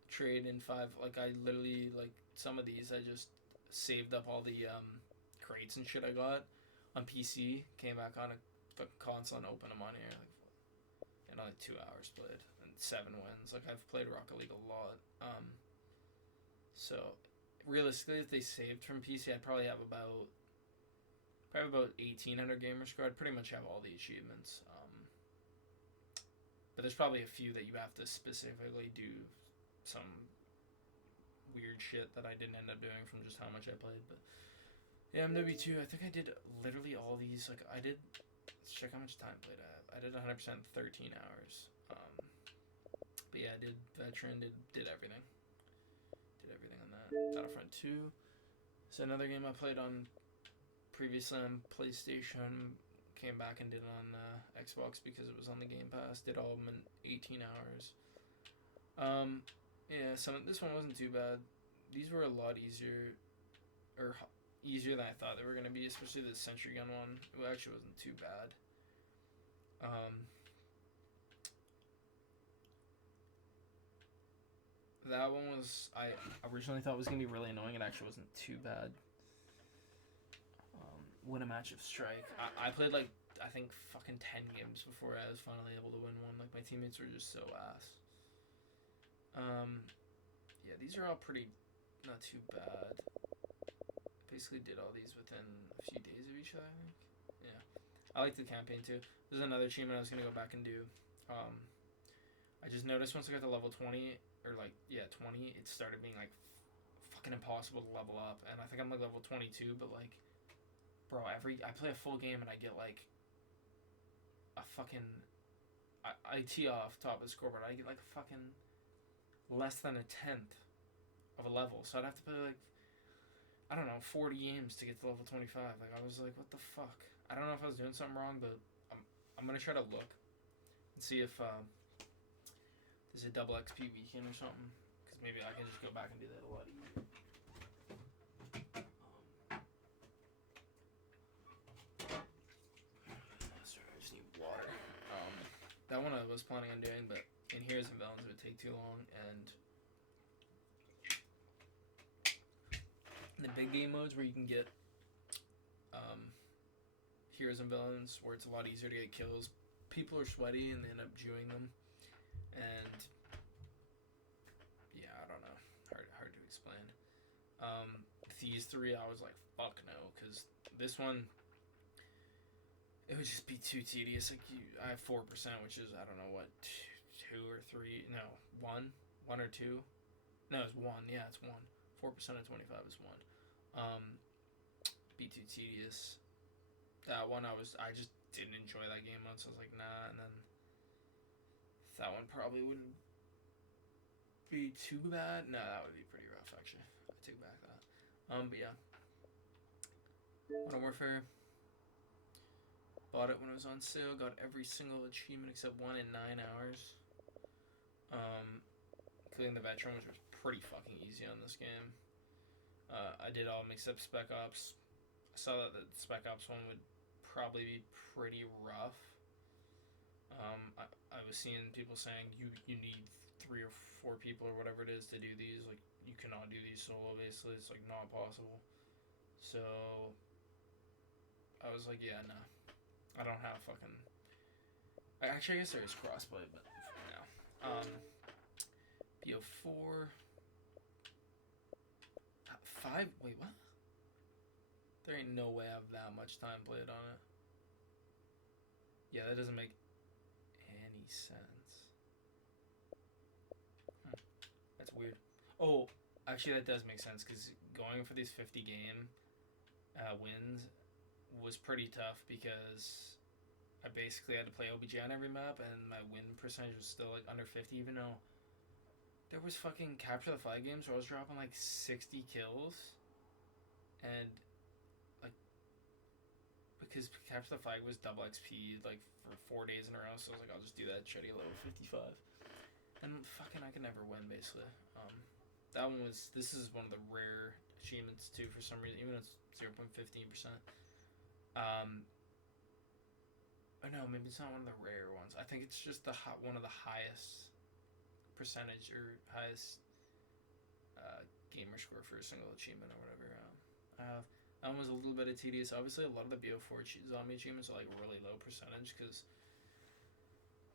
Trade in 5, like, I literally, like, some of these, I just saved up all the crates and shit I got on PC, came back on a console and opened them on here, like, and only 2 hours played and 7 wins. Like, I've played Rocket League a lot. So realistically, if they saved from PC, I'd probably have about 1,800 gamer score. I'd pretty much have all the achievements. But there's probably a few that you have to specifically do some weird shit that I didn't end up doing from just how much I played. But yeah, MW2, I think I did literally all these. Like, let's check how much time played I have. I did 100% 13 hours. But yeah, I did Veteran, did everything. Did everything on that. Battlefront 2. It's another game I played on previously on PlayStation. Came back and did it on Xbox because it was on the Game Pass. Did all of them in 18 hours. Yeah, this one wasn't too bad. These were a lot easier, or easier than I thought they were going to be, especially the Sentry Gun one. It actually wasn't too bad. That one was, I originally thought was going to be really annoying. It actually wasn't too bad. Win a match of Strike. I played like, I think fucking 10 games before I was finally able to win one. Like, my teammates were just so ass. Yeah, these are all pretty, not too bad. Basically did all these within a few days of each other, I think. Yeah. I like the campaign too. There's another achievement I was going to go back and do. I just noticed once I got to level 20, or like, yeah, 20, it started being like fucking impossible to level up. And I think I'm like level 22, but like, bro, I play a full game and I get like a fucking, I tee off top of the scoreboard. I get like a fucking less than a tenth of a level. So I'd have to play like, I don't know, 40 games to get to level 25. Like, I was like, what the fuck? I don't know if I was doing something wrong, but I'm gonna try to look and see if there's a double XP weekend or something. Because maybe I can just go back and do that a lot easier. Sorry, I just need water. That one I was planning on doing, but in Heroes and Villains it would take too long, and the big game modes where you can get Heroes and Villains, where it's a lot easier to get kills, people are sweaty and they end up Jewing them, and yeah, I don't know, hard to explain. These three I was like, fuck no, because this one, it would just be too tedious. Like, I have 4%, which is, I don't know what, 2 or 3, no, 1 or 2, no, it's 1, yeah, it's 1. 4% of 25 is 1. Be too tedious. That one I just didn't enjoy that game once. I was like, nah, and then that one probably wouldn't be too bad. No, that would be pretty rough actually. I take back that. But yeah. Modern Warfare. Bought it when it was on sale, got every single achievement except one in 9 hours. Including the veteran, which was pretty fucking easy on this game. I did all mixed up Spec Ops. I saw that the Spec Ops one would probably be pretty rough. I was seeing people saying you need 3 or 4 people or whatever it is to do these. Like, you cannot do these solo, basically. It's like not possible. So I was like, yeah, nah. I don't have fucking. Actually, I guess there is crossplay, but no. BO4. 5. Wait, what? There ain't no way I have that much time played on it. Yeah, that doesn't make any sense. That's weird. Oh, actually, that does make sense, because going for these 50 game wins was pretty tough, because I basically had to play OBJ on every map, and my win percentage was still like under 50, even though there was fucking capture the flag games where I was dropping like 60 kills, and like, because capture the flag was double XP like for 4 days in a row, so I was like, I'll just do that shitty level 55, and fucking I can never win basically. That one was, this is one of the rare achievements too for some reason, even though it's 0.15%. Or no, maybe it's not one of the rare ones. I think it's just one of the highest percentage or highest gamer score for a single achievement or whatever. That one was a little bit of tedious. Obviously, a lot of the BO4 zombie achievements are like really low percentage, because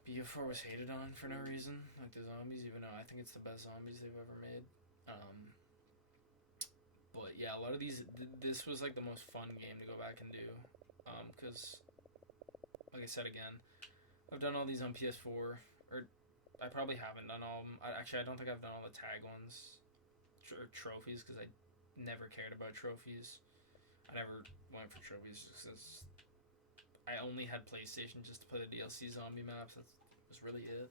BO4 was hated on for no reason, like the zombies, even though I think it's the best zombies they've ever made. But yeah, a lot of these, this was like the most fun game to go back and do, because like I said again, I've done all these on PS4, or I probably haven't done all of them. I don't think I've done all the tag ones or trophies, because I never cared about trophies. I never went for trophies just because I only had PlayStation just to play the DLC zombie maps. That was really it.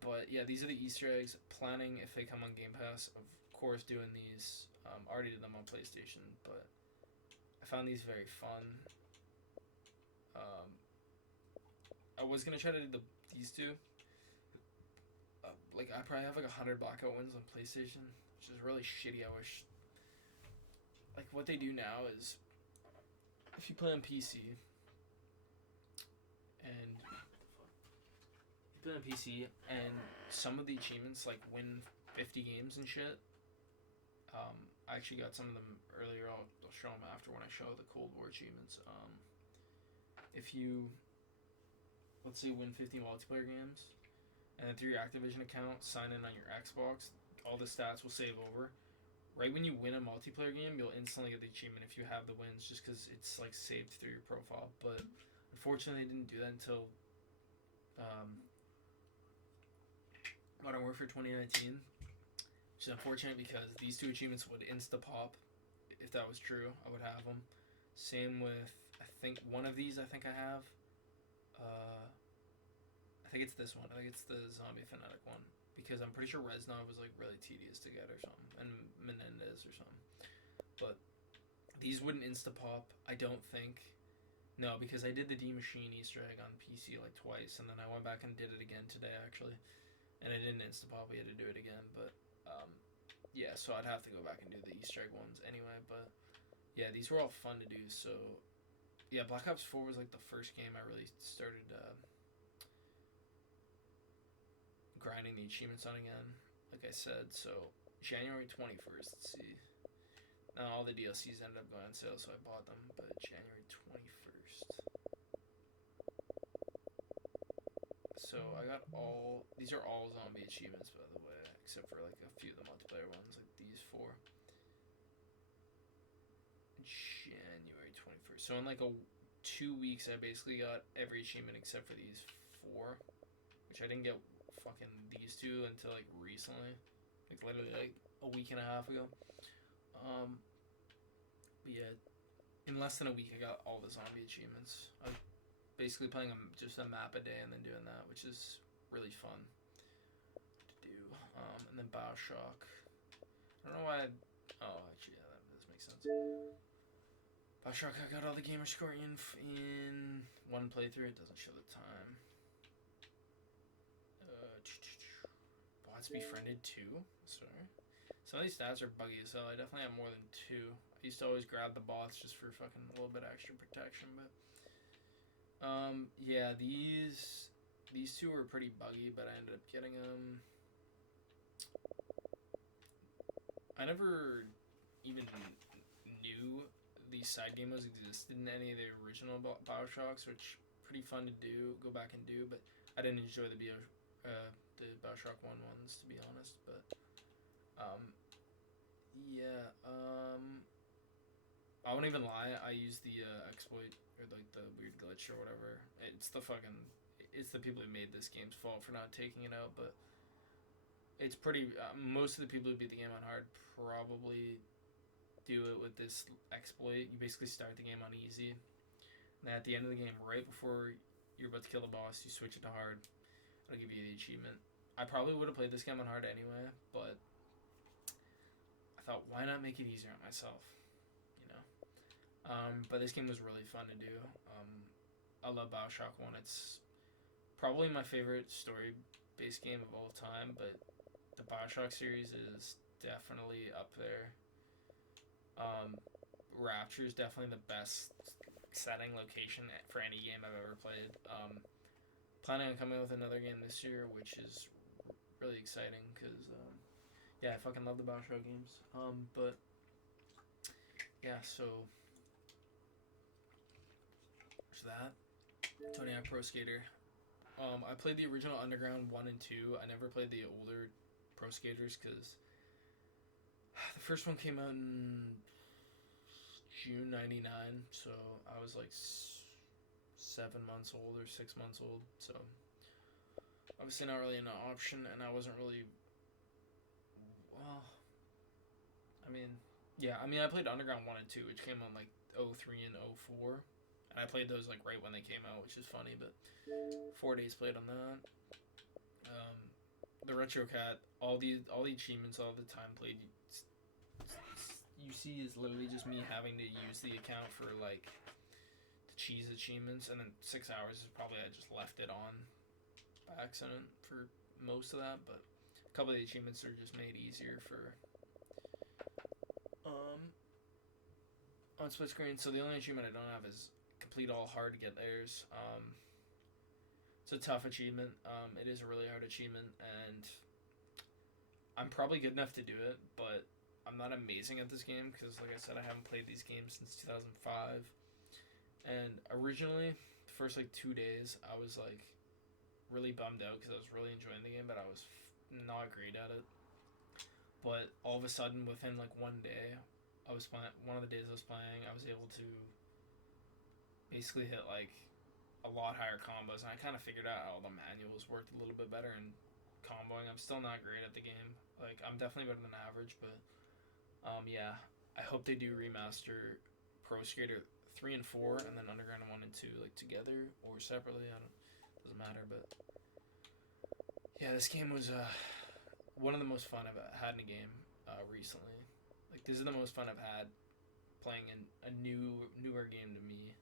But yeah, these are the Easter eggs. Planning, if they come on Game Pass, of course doing these. Already did them on PlayStation, but I found these very fun. I was gonna try to do these two. Like, I probably have like 100 blackout wins on PlayStation, which is really shitty. I wish. Like, what they do now is, if you play on PC, and some of the achievements, like win 50 games and shit. I actually got some of them earlier. I'll show them after when I show the Cold War achievements. If you, let's say, win 50 multiplayer games, and then through your Activision account, sign in on your Xbox, all the stats will save over. Right when you win a multiplayer game, you'll instantly get the achievement if you have the wins, just because it's like saved through your profile. But unfortunately, they didn't do that until Modern Warfare 2019, which is unfortunate because these two achievements would insta-pop. If that was true, I would have them. Same with, I think, one of these I think I have. I think it's this one. I think it's the Zombie Fanatic one. Because I'm pretty sure Reznov was like really tedious to get or something. And Menendez or something. But these wouldn't insta-pop, I don't think. No, because I did the D-Machine Easter egg on PC like twice. And then I went back and did it again today actually. And I didn't insta-pop, we had to do it again. But yeah, so I'd have to go back and do the Easter egg ones anyway. But yeah, these were all fun to do. So yeah, Black Ops 4 was like the first game I really started grinding the achievements on again, like I said. So January 21st, let's see. Now all the DLCs ended up going on sale, so I bought them. But January 21st. So I got all, these are all zombie achievements, by the way, except for like a few of the multiplayer ones, like these four. January 21st. So in like 2 weeks, I basically got every achievement except for these four, which I didn't get fucking these two until like recently, like literally like a week and a half ago. But yeah, in less than a week I got all the zombie achievements. I was basically playing just a map a day and then doing that, which is really fun to do. And then Bioshock. I don't know why oh actually yeah, that does make sense. Bioshock, I got all the gamer score in one playthrough. It doesn't show the time. Bots befriended 2? Sorry. Some of these stats are buggy as hell. I definitely have more than 2. I used to always grab the bots just for fucking a little bit extra protection, but yeah, these two were pretty buggy, but I ended up getting them. I never even knew these side game modes existed in any of the original Bioshocks, which pretty fun to do, go back and do, but I didn't enjoy the Bioshock 1 ones, to be honest, but yeah, I won't even lie, I used the exploit, or like the weird glitch or whatever. It's the people who made this game's fault for not taking it out, but it's pretty, most of the people who beat the game on hard probably do it with this exploit. You basically start the game on easy, and then at the end of the game, right before you're about to kill the boss, you switch it to hard. It'll give you the achievement. I probably would have played this game on hard anyway, but I thought, why not make it easier on myself, you know? But this game was really fun to do. I love Bioshock 1. It's probably my favorite story-based game of all time, but the Bioshock series is definitely up there. Rapture is definitely the best setting location for any game I've ever played. Planning on coming with another game this year, which is really exciting because yeah, I fucking love the Bioshock games. But yeah, so there's that. Tonya Pro Skater. I played the original Underground 1 and 2. I never played the older Pro Skaters because the first one came out in June 99, so I was like 7 months old or 6 months old, so obviously not really an option, and I wasn't really, well, I played Underground 1 and 2, which came on like 03 and 04, and I played those like right when they came out, which is funny, but 4 days played on that. The Retro Cat, all the achievements all the time played, you see is literally just me having to use the account for like the cheese achievements, and then 6 hours is probably I just left it on by accident for most of that, but a couple of the achievements are just made easier for on split screen. So the only achievement I don't have is complete all hard to get theirs. It's a tough achievement. It is a really hard achievement, and I'm probably good enough to do it, but I'm not amazing at this game because, like I said, I haven't played these games since 2005. And originally, the first like 2 days, I was like really bummed out because I was really enjoying the game, but I was not great at it. But all of a sudden, within like 1 day, I was playing. One of the days I was playing, I was able to basically hit like a lot higher combos, and I kind of figured out how the manuals worked a little bit better, and comboing. I'm still not great at the game. Like, I'm definitely better than average, but yeah, I hope they do remaster Pro Skater 3 and 4, and then Underground 1 and 2 like together or separately. I don't doesn't matter, but yeah, this game was one of the most fun I've had in a game recently. Like, this is the most fun I've had playing in a newer game to me.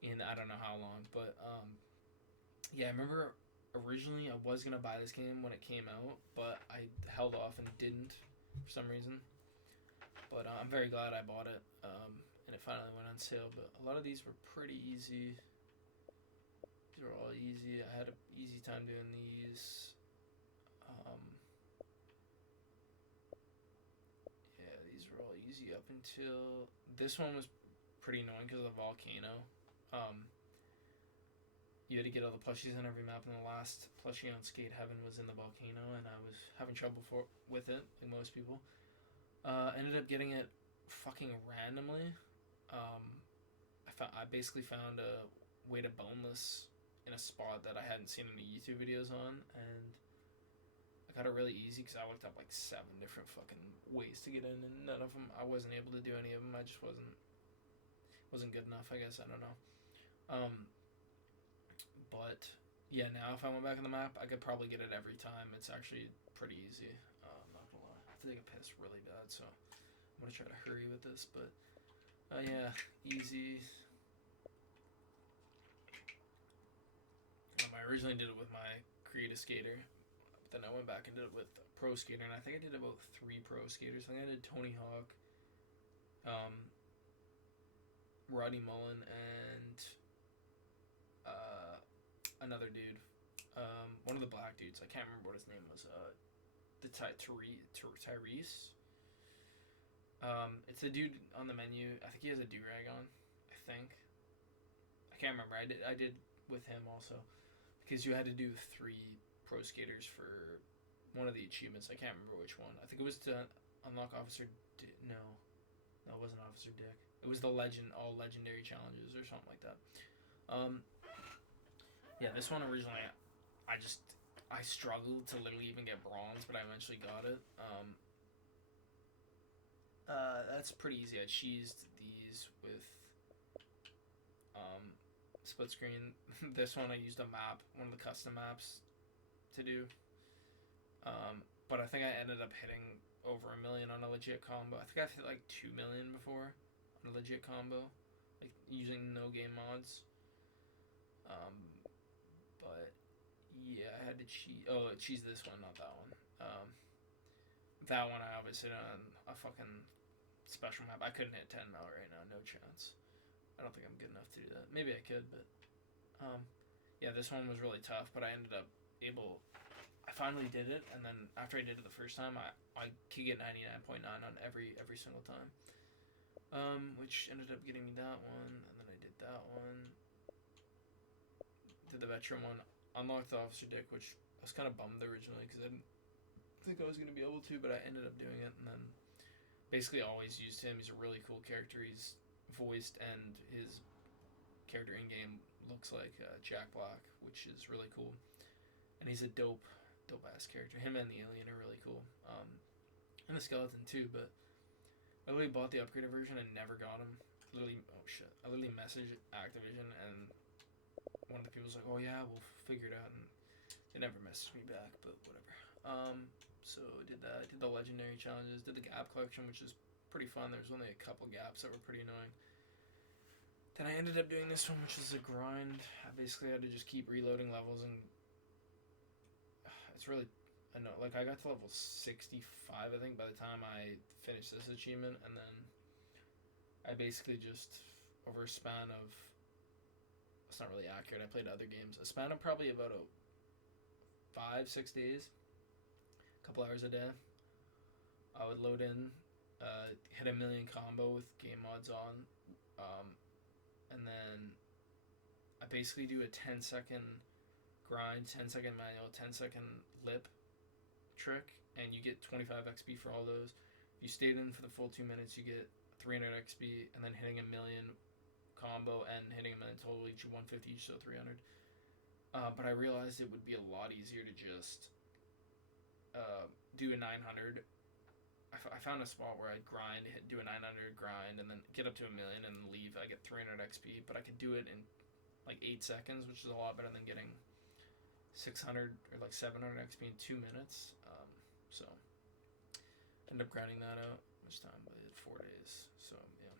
In I don't know how long, but yeah, I remember originally I was gonna buy this game when it came out, but I held off and didn't for some reason. But I'm very glad I bought it, and it finally went on sale. But a lot of these were pretty easy. These were all easy. I had an easy time doing these. Yeah, these were all easy up until this one was pretty annoying because of the volcano. You had to get all the plushies on every map, and the last plushie on Skate Heaven was in the volcano, and I was having trouble with it, like most people. Ended up getting it fucking randomly. I basically found a way to boneless in a spot that I hadn't seen any YouTube videos on, and I got it really easy because I looked up like 7 different fucking ways to get in, and none of them, I wasn't able to do any of them. I just wasn't good enough, I guess. I don't know. But yeah, now if I went back on the map, I could probably get it every time. It's actually pretty easy. I'm not gonna lie. I have to take a piss really bad, so I'm gonna try to hurry with this. But yeah, easy. I originally did it with my Creative Skater, but then I went back and did it with Pro Skater, and I think I did about 3 Pro Skaters. I think I did Tony Hawk, Roddy Mullen, and another dude, one of the black dudes. I can't remember what his name was. The Tyrese. It's the dude on the menu. I think he has a do-rag on. I think. I can't remember. I did with him also, because you had to do 3 Pro Skaters for one of the achievements. I can't remember which one. I think it was to unlock Officer No, it wasn't Officer Dick. It was the all legendary challenges or something like that. Yeah, this one originally, I struggled to literally even get bronze, but I eventually got it. That's pretty easy. I cheesed these with split screen. This one I used a map, one of the custom maps to do. But I think I ended up hitting over 1 million on a legit combo. I think I've hit like 2 million before on a legit combo, like using no game mods. But yeah, I had to cheese. Oh, cheese this one, not that one. That one I obviously on a fucking special map. I couldn't hit 10 mil right now, no chance. I don't think I'm good enough to do that. Maybe I could, but yeah, this one was really tough. But I ended up I finally did it, and then after I did it the first time, I could get 99.9 on every single time. Which ended up getting me that one, and then I did that one. Did the veteran one, unlocked the Officer Dick, which I was kind of bummed originally because I didn't think I was going to be able to, but I ended up doing it, and then basically always used him. He's a really cool character. He's voiced, and his character in-game looks like Jack Black, which is really cool. And he's a dope ass character. Him and the alien are really cool. And the skeleton too, but I literally bought the upgraded version and never got him. I literally messaged Activision, and one of the people was like, "Oh yeah, we'll figure it out," and they never messaged me back, but whatever. So I did that. I did the legendary challenges, did the gap collection, which is pretty fun. There was only a couple gaps that were pretty annoying. Then I ended up doing this one, which is a grind. I basically had to just keep reloading levels, and it's really, I know, like I got to level 65, I think, by the time I finished this achievement, and then I basically just, over a span of, it's not really accurate, I played other games, a span of probably about 5-6 days, a couple hours a day, I would load in, hit 1 million combo with game mods on, and then I basically do a 10-second grind, 10-second manual, 10-second lip trick, and you get 25 XP for all those. If you stayed in for the full 2 minutes, you get 300 XP, and then hitting 1 million combo and hitting 1 million total each, 150 each, so 300. But I realized it would be a lot easier to just do a 900. I found a spot where I'd grind, do a 900 grind, and then get up to a million and then leave. I get 300 XP, but I could do it in like 8 seconds, which is a lot better than getting 600 or like 700 XP in 2 minutes. So end up grinding that out. Much time? But 4 days. So yeah,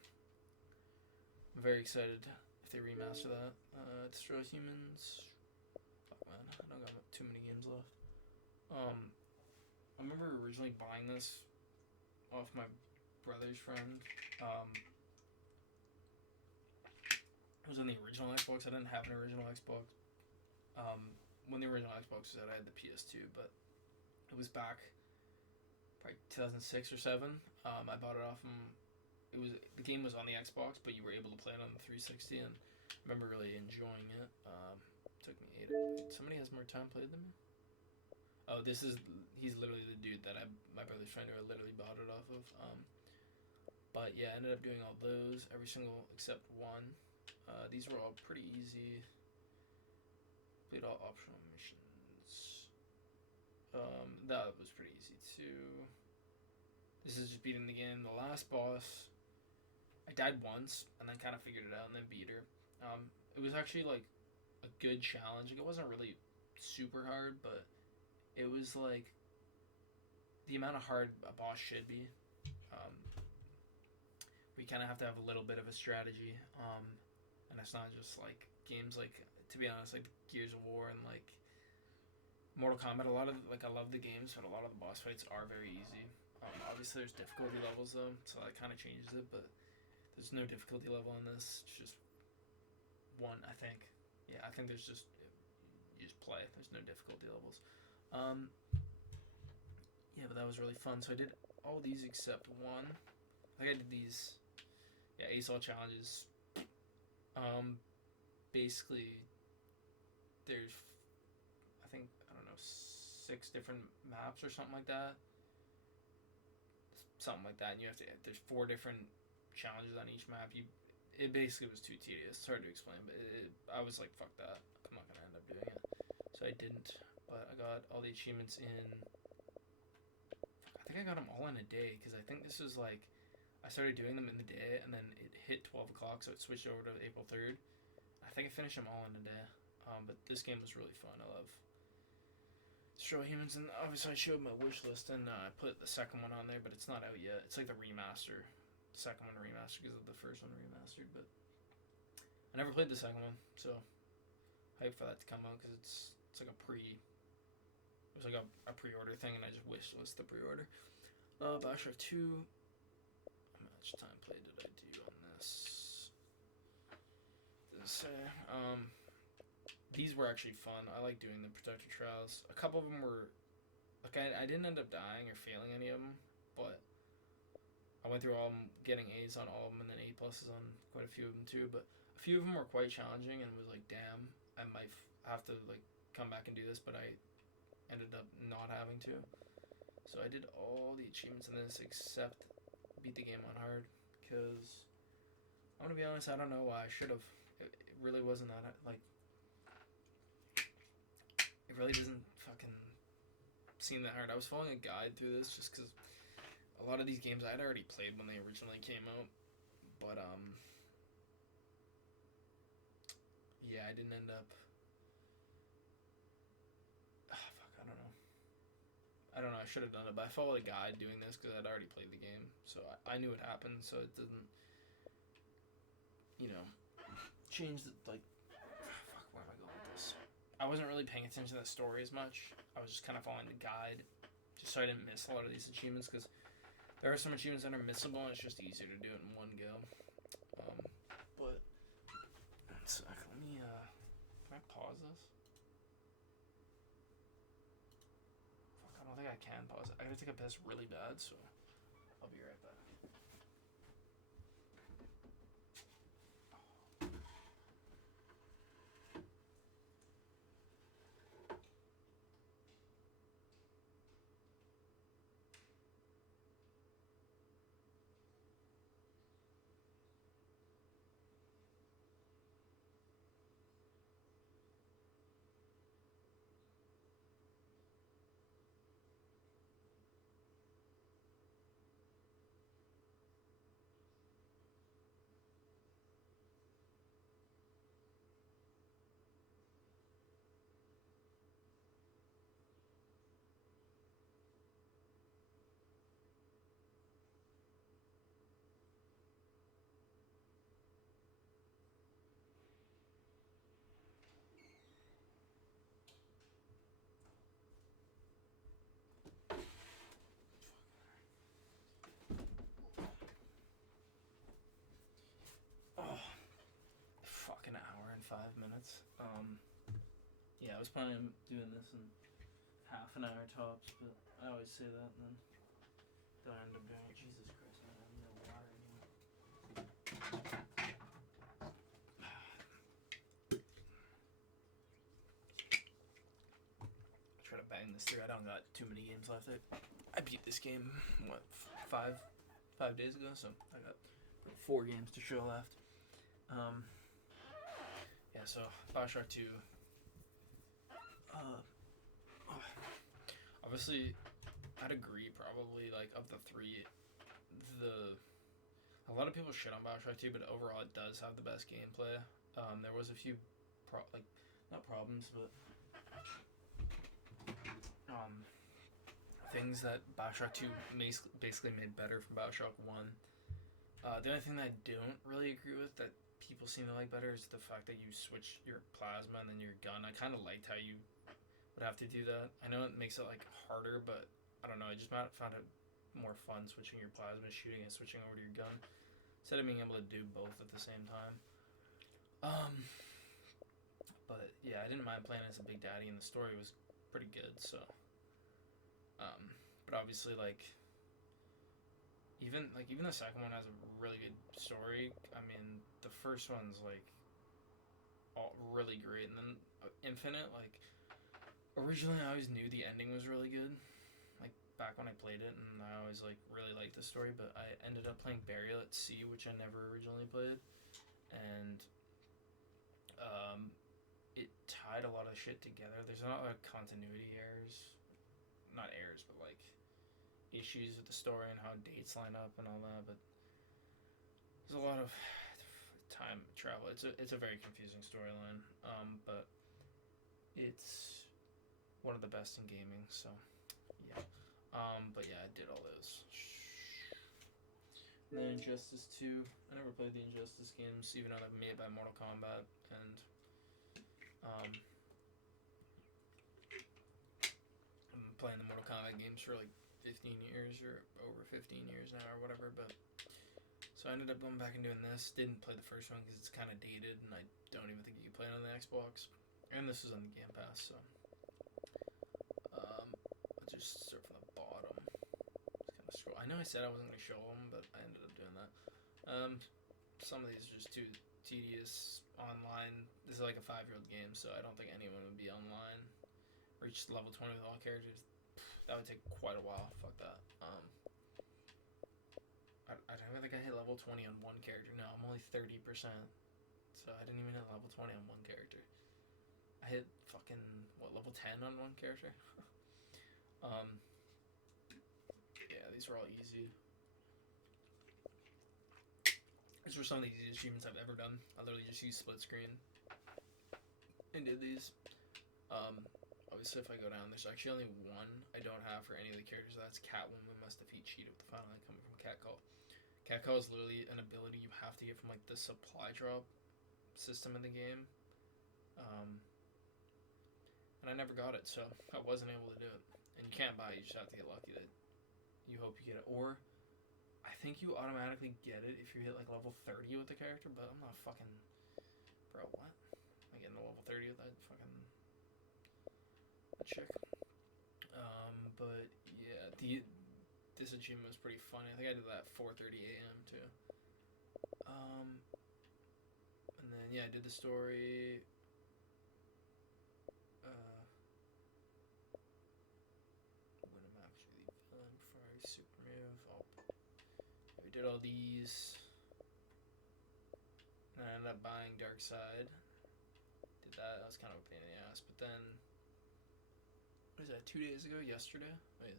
I'm very excited if they remaster that. Destroy Humans. Fuck man, I don't got too many games left. I remember originally buying this off my brother's friend. It was on the original Xbox. I didn't have an original Xbox. When the original Xbox was out, I had the PS2, but it was back probably 2006 or 7. I bought it off him. The game was on the Xbox, but you were able to play it on the 360, and I remember really enjoying it. Took me 8. Somebody has more time played than me. Oh, he's literally the dude that my brother's friend who I literally bought it off of. But yeah, I ended up doing all those, every single except one. These were all pretty easy. Played all optional missions. That was pretty easy too. This is just beating the game. The last boss, I died once and then kind of figured it out and then beat her. It was actually like a good challenge. Like, it wasn't really super hard, but it was like the amount of hard a boss should be. We kind of have to have a little bit of a strategy, and it's not just like games like, to be honest, like Gears of War and like Mortal Kombat. A lot of I love the games, but a lot of the boss fights are very easy. Obviously, there's difficulty levels though, so that kind of changes it. But there's no difficulty level on this. It's just one, I think. Yeah, I think there's just, you just play. There's no difficulty levels. Yeah, but that was really fun. So I did all these except one. I think I did these, yeah, Ace All challenges. Basically, there's, I think, I don't know, 6 different maps or something like that. Something like that, and you have to, there's 4 different challenges on each map. It basically was too tedious. It's hard to explain, but I was like, fuck that. I'm not gonna end up doing it. So I didn't, but I got all the achievements in, I think I got them all in a day, because I think this was like, I started doing them in the day, and then it hit 12 o'clock, so it switched over to April 3rd. I think I finished them all in a day. But this game was really fun. I love Destroy Humans, and obviously I showed my wish list, and I put the second one on there, but it's not out yet. It's like the remaster. The second one remastered because of the first one remastered, but I never played the second one, so hype for that to come out, because it's like a it was like a pre-order thing, and I just wish list the pre-order. Bioshock 2. How much time play did I do on this? These were actually fun. I like doing the Protector Trials. A couple of them were, like, I didn't end up dying or failing any of them, but I went through all of them, getting A's on all of them, and then A pluses on quite a few of them too. But a few of them were quite challenging, and was like, damn, I might have to like come back and do this, but I ended up not having to. So I did all the achievements in this except beat the game on hard, because I'm gonna be honest, I don't know why I should have. It really wasn't that, like, it really doesn't fucking seem that hard. I was following a guide through this just because a lot of these games I had already played when they originally came out, but yeah, I didn't end up. I don't know. I should have done it, but I followed a guide doing this because I'd already played the game, so I knew what happened. So it didn't, change the, like. Fuck, where am I going with this? I wasn't really paying attention to the story as much. I was just kind of following the guide, just so I didn't miss a lot of these achievements, because there are some achievements that are missable, and it's just easier to do it in one go. But one sec, let me can I pause this? Fuck, I don't think I can pause it. I gotta take a piss really bad, so I'll be right back. minutes. Yeah, I was planning on doing this in half an hour tops, but I always say that and then I end up doing it. Jesus Christ, I don't have no water anymore. Try to bang this through. I don't got too many games left. I beat this game, what, 5 days ago, so I got 4 games to show left. Yeah, so Bioshock 2. Obviously, I'd agree probably, like, of the 3, a lot of people shit on Bioshock 2, but overall it does have the best gameplay. There was a few, not problems, but things that Bioshock 2 basically made better from Bioshock 1. The only thing that I don't really agree with that people seem to like better is the fact that you switch your plasma and then your gun. I kind of liked how you would have to do that. I know it makes it like harder, but I don't know. I just found it more fun switching your plasma shooting and switching over to your gun instead of being able to do both at the same time. But yeah, I didn't mind playing as a Big Daddy, and the story was pretty good. So, but obviously, even the second one has a really good story. I mean, the first one's like all really great, and then Infinite, like, originally I always knew the ending was really good, like back when I played it, and I always like really liked the story, but I ended up playing Burial at Sea, which I never originally played, and it tied a lot of shit together. There's not like continuity errors, not errors, but like issues with the story and how dates line up and all that, but there's a lot of time travel. It's a very confusing storyline, but it's one of the best in gaming, so yeah. But yeah, I did all those. And then Injustice 2. I never played the Injustice games, even though they're made by Mortal Kombat, and I've been playing the Mortal Kombat games for like 15 years or over 15 years now or whatever, but so I ended up going back and doing this. Didn't play the first one because it's kind of dated, and I don't even think you can play it on the Xbox. And this is on the Game Pass, so I'll just start from the bottom. Just kind of scroll. I know I said I wasn't going to show them, but I ended up doing that. Some of these are just too tedious online. This is like a 5-year-old game, so I don't think anyone would be online. Reach level 20 with all characters. That would take quite a while. Fuck that. I don't think I hit level 20 on one character. No, I'm only 30%. So I didn't even hit level 20 on one character. I hit fucking, level 10 on one character? Yeah, these were all easy. These were some of the easiest achievements I've ever done. I literally just used split screen and did these. Obviously, if I go down, there's actually only one I don't have for any of the characters. That's Catwoman. Must defeat Cheetah with the final line coming from Cat Call. Cat Call is literally an ability you have to get from like the supply drop system in the game. And I never got it, so I wasn't able to do it. And you can't buy it, you just have to get lucky that you hope you get it. Or I think you automatically get it if you hit like level 30 with the character, but I'm not fucking, bro, what? I getting to level 30 with that fucking chick. But yeah, this achievement was pretty funny. I think I did that at 4:30 a.m. too. And then yeah, I did the story. When I'm actually the villain before I super move. We did all these. And I ended up buying Darkseid. Did that. That was kind of a pain in the ass. But then, what is that? 2 days ago? Yesterday? Wait.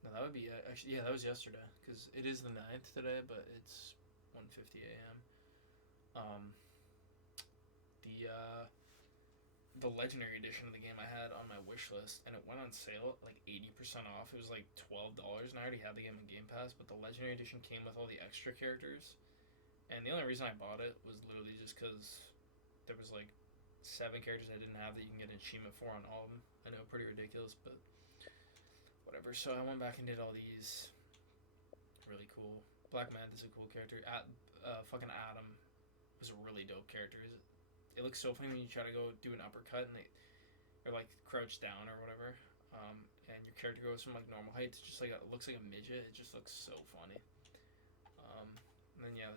No, that would be actually, yeah, that was yesterday, because it is the 9th today, but it's 1:50 a.m. The legendary edition of the game I had on my wish list, and it went on sale at like 80% off. It was like $12, and I already had the game on Game Pass, but the legendary edition came with all the extra characters, and the only reason I bought it was literally just because there was like 7 characters I didn't have that you can get an achievement for on all of them. I know, pretty ridiculous, but whatever. So I went back and did all these. Really cool. Black Manta's a cool character. Fucking Adam was a really dope character. it looks so funny when you try to go do an uppercut and they're like crouched down or whatever. And your character goes from like normal height to just like it looks like a midget. It just looks so funny. And then yeah,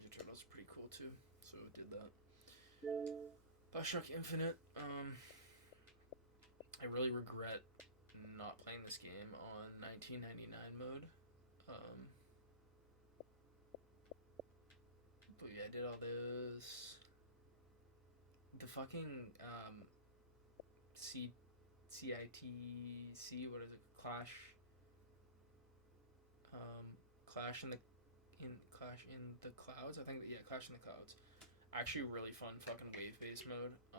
Ninja Turtles are pretty cool too. So I did that. Bioshock Infinite. I really regret not playing this game on 1999 mode. But yeah, I did all those. The fucking CITC, what is it? Clash in the Clouds. I think Clash in the Clouds. Actually, really fun fucking wave based mode. I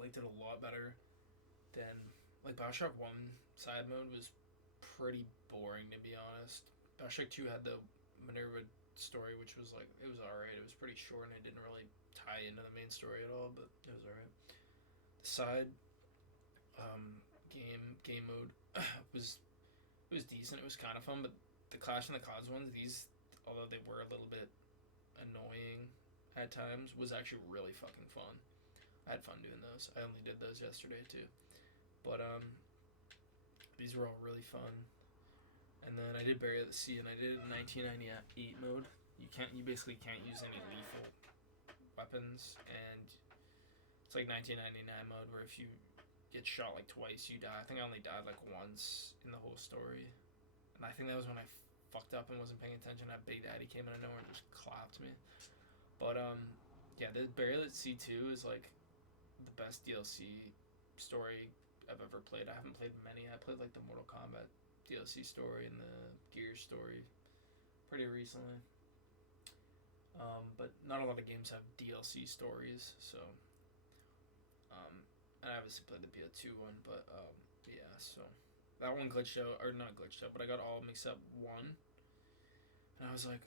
liked it a lot better than like Bioshock 1 side mode was pretty boring, to be honest. Bioshock 2 had the Minerva story, which was like, it was alright. It was pretty short and it didn't really tie into the main story at all, but it was alright. The side game mode was decent. It was kind of fun, but the Clash in the Clouds ones, these, although they were a little bit annoying at times, was actually really fucking fun. I had fun doing those. I only did those yesterday too, but these were all really fun. And then I did Barrier at the Sea, and I did 1998 mode. You basically can't use any lethal weapons, and it's like 1999 mode where if you get shot like twice, you die. I think I only died like once in the whole story, and I think that was when I fucked up and wasn't paying attention. That Big Daddy came out of nowhere and just clapped me. But yeah, the Barrier at Sea 2 is like the best DLC story I've ever played. I haven't played many. I played like the Mortal Kombat DLC story and the Gears story pretty recently. But not a lot of games have DLC stories, so and I obviously played the PS2 one, but yeah, so that one glitched out, or not glitched out, but I got all mixed up one, and I was like,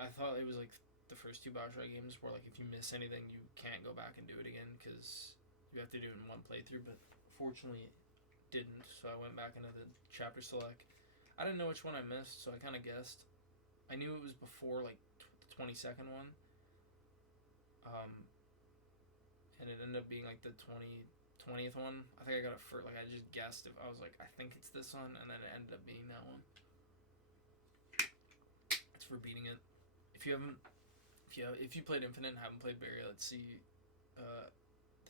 I thought it was like the first two Bioshock games where like if you miss anything you can't go back and do it again because you have to do it in one playthrough, but fortunately didn't, so I went back into the chapter select. I didn't know which one I missed, so I kind of guessed. I knew it was before like the 22nd one, and it ended up being like the 20th one. I think I got it for like, I just guessed. If I was like, I think it's this one, and then it ended up being that one. It's for beating it. If you played Infinite and haven't played Barrier, let's see the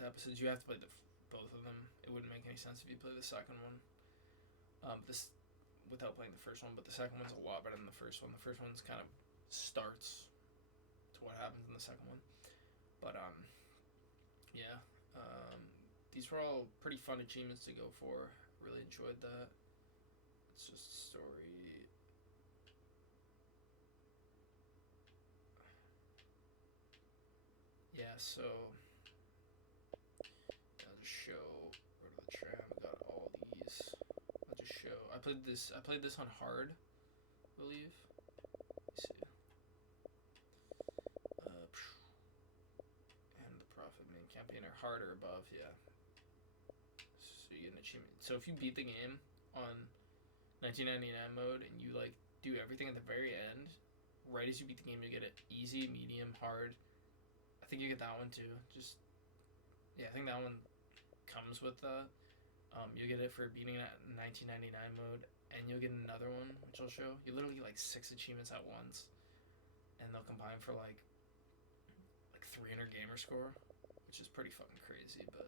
episodes. You have to play both of them. It wouldn't make any sense if you play the second one. This without playing the first one, but the second one's a lot better than the first one. The first one's kind of starts to what happens in the second one. But yeah, these were all pretty fun achievements to go for. Really enjoyed that. It's just a story. Yeah, so I'll just show. Go to the tram. I got all these. I'll just show. I played this on hard, I believe. Let's see. And the Prophet main campaign are hard or above, yeah. So you get an achievement. So if you beat the game on 1999 mode and you like do everything at the very end, right as you beat the game, you get it easy, medium, hard. I think you get that one too. I think that one comes with the. You'll get it for beating it at 1999 mode, and you'll get another one, which I'll show. You literally get like 6 achievements at once, and they'll combine for like 300 gamer score, which is pretty fucking crazy. But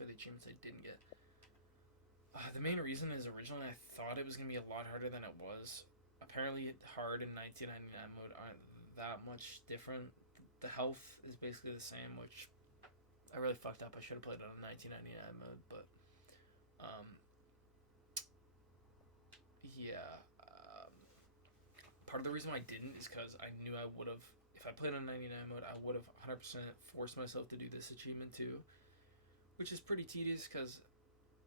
for the achievements I didn't get, the main reason is originally I thought it was gonna be a lot harder than it was. Apparently, hard and 1999 mode aren't that much different. The health is basically the same, which I really fucked up. I should have played it on 1999 mode, but yeah. Part of the reason why I didn't is because I knew I would have, if I played on 99 mode, I would have 100% forced myself to do this achievement too, which is pretty tedious because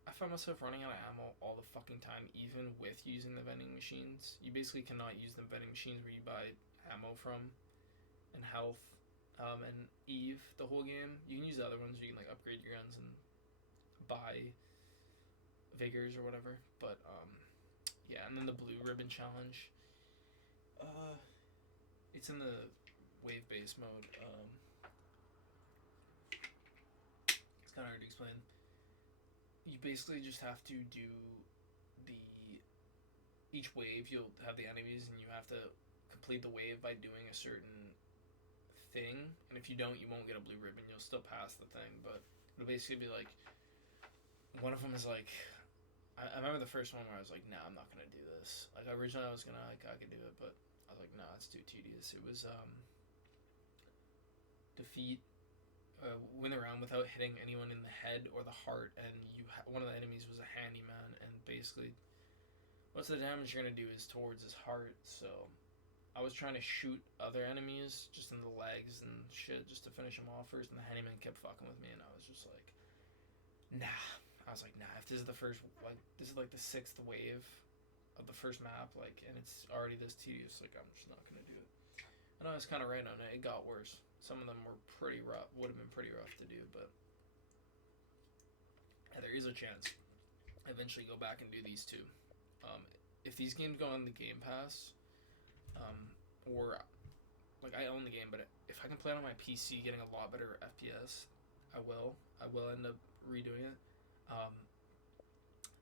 I found myself running out of ammo all the fucking time, even with using the vending machines. You basically cannot use the vending machines where you buy ammo from and health and Eve the whole game. You can use the other ones where you can like upgrade your guns and buy vigors or whatever, but yeah. And then the blue ribbon challenge, It's in the wave-based mode. It's kind of hard to explain. You basically just have to do the each wave. You'll have the enemies, and you have to complete the wave by doing a certain thing. And if you don't, you won't get a blue ribbon. You'll still pass the thing, but it'll basically be like one of them is like. I remember the first one where I was like, nah, I'm not gonna do this. Like originally I was gonna like I could do it, but I was like, nah, it's too tedious. It was defeat win the round without hitting anyone in the head or the heart, and one of the enemies was a handyman, and basically most of the damage you're gonna do is towards his heart. So I was trying to shoot other enemies just in the legs and shit just to finish him off first, and the handyman kept fucking with me, and I was just like, nah. I was like, nah, if this is the first, like, this is like the 6th wave of the first map, like, and it's already this tedious, like, I'm just not gonna do it. And I was kind of right on it. It got worse. Some of them were pretty rough, would have been pretty rough to do, but yeah, there is a chance I eventually go back and do these two. If these games go on the Game Pass, or, like, I own the game, but if I can play it on my PC getting a lot better FPS, I will end up redoing it.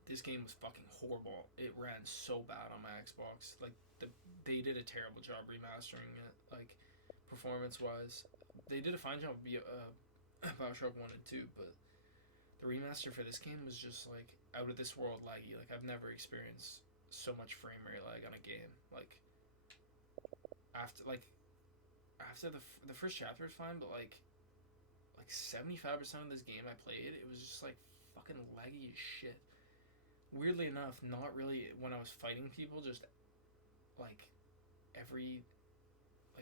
This game was fucking horrible. It ran so bad on my Xbox. Like, they did a terrible job remastering it, like, performance-wise. They did a fine job of Bioshock 1 and 2, but the remaster for this game was just, like, out of this world laggy. Like, I've never experienced so much frame rate lag on a game. Like, after the first chapter was fine, but, like 75% of this game I played, it was just, like, fucking laggy as shit. Weirdly enough, not really when I was fighting people, just like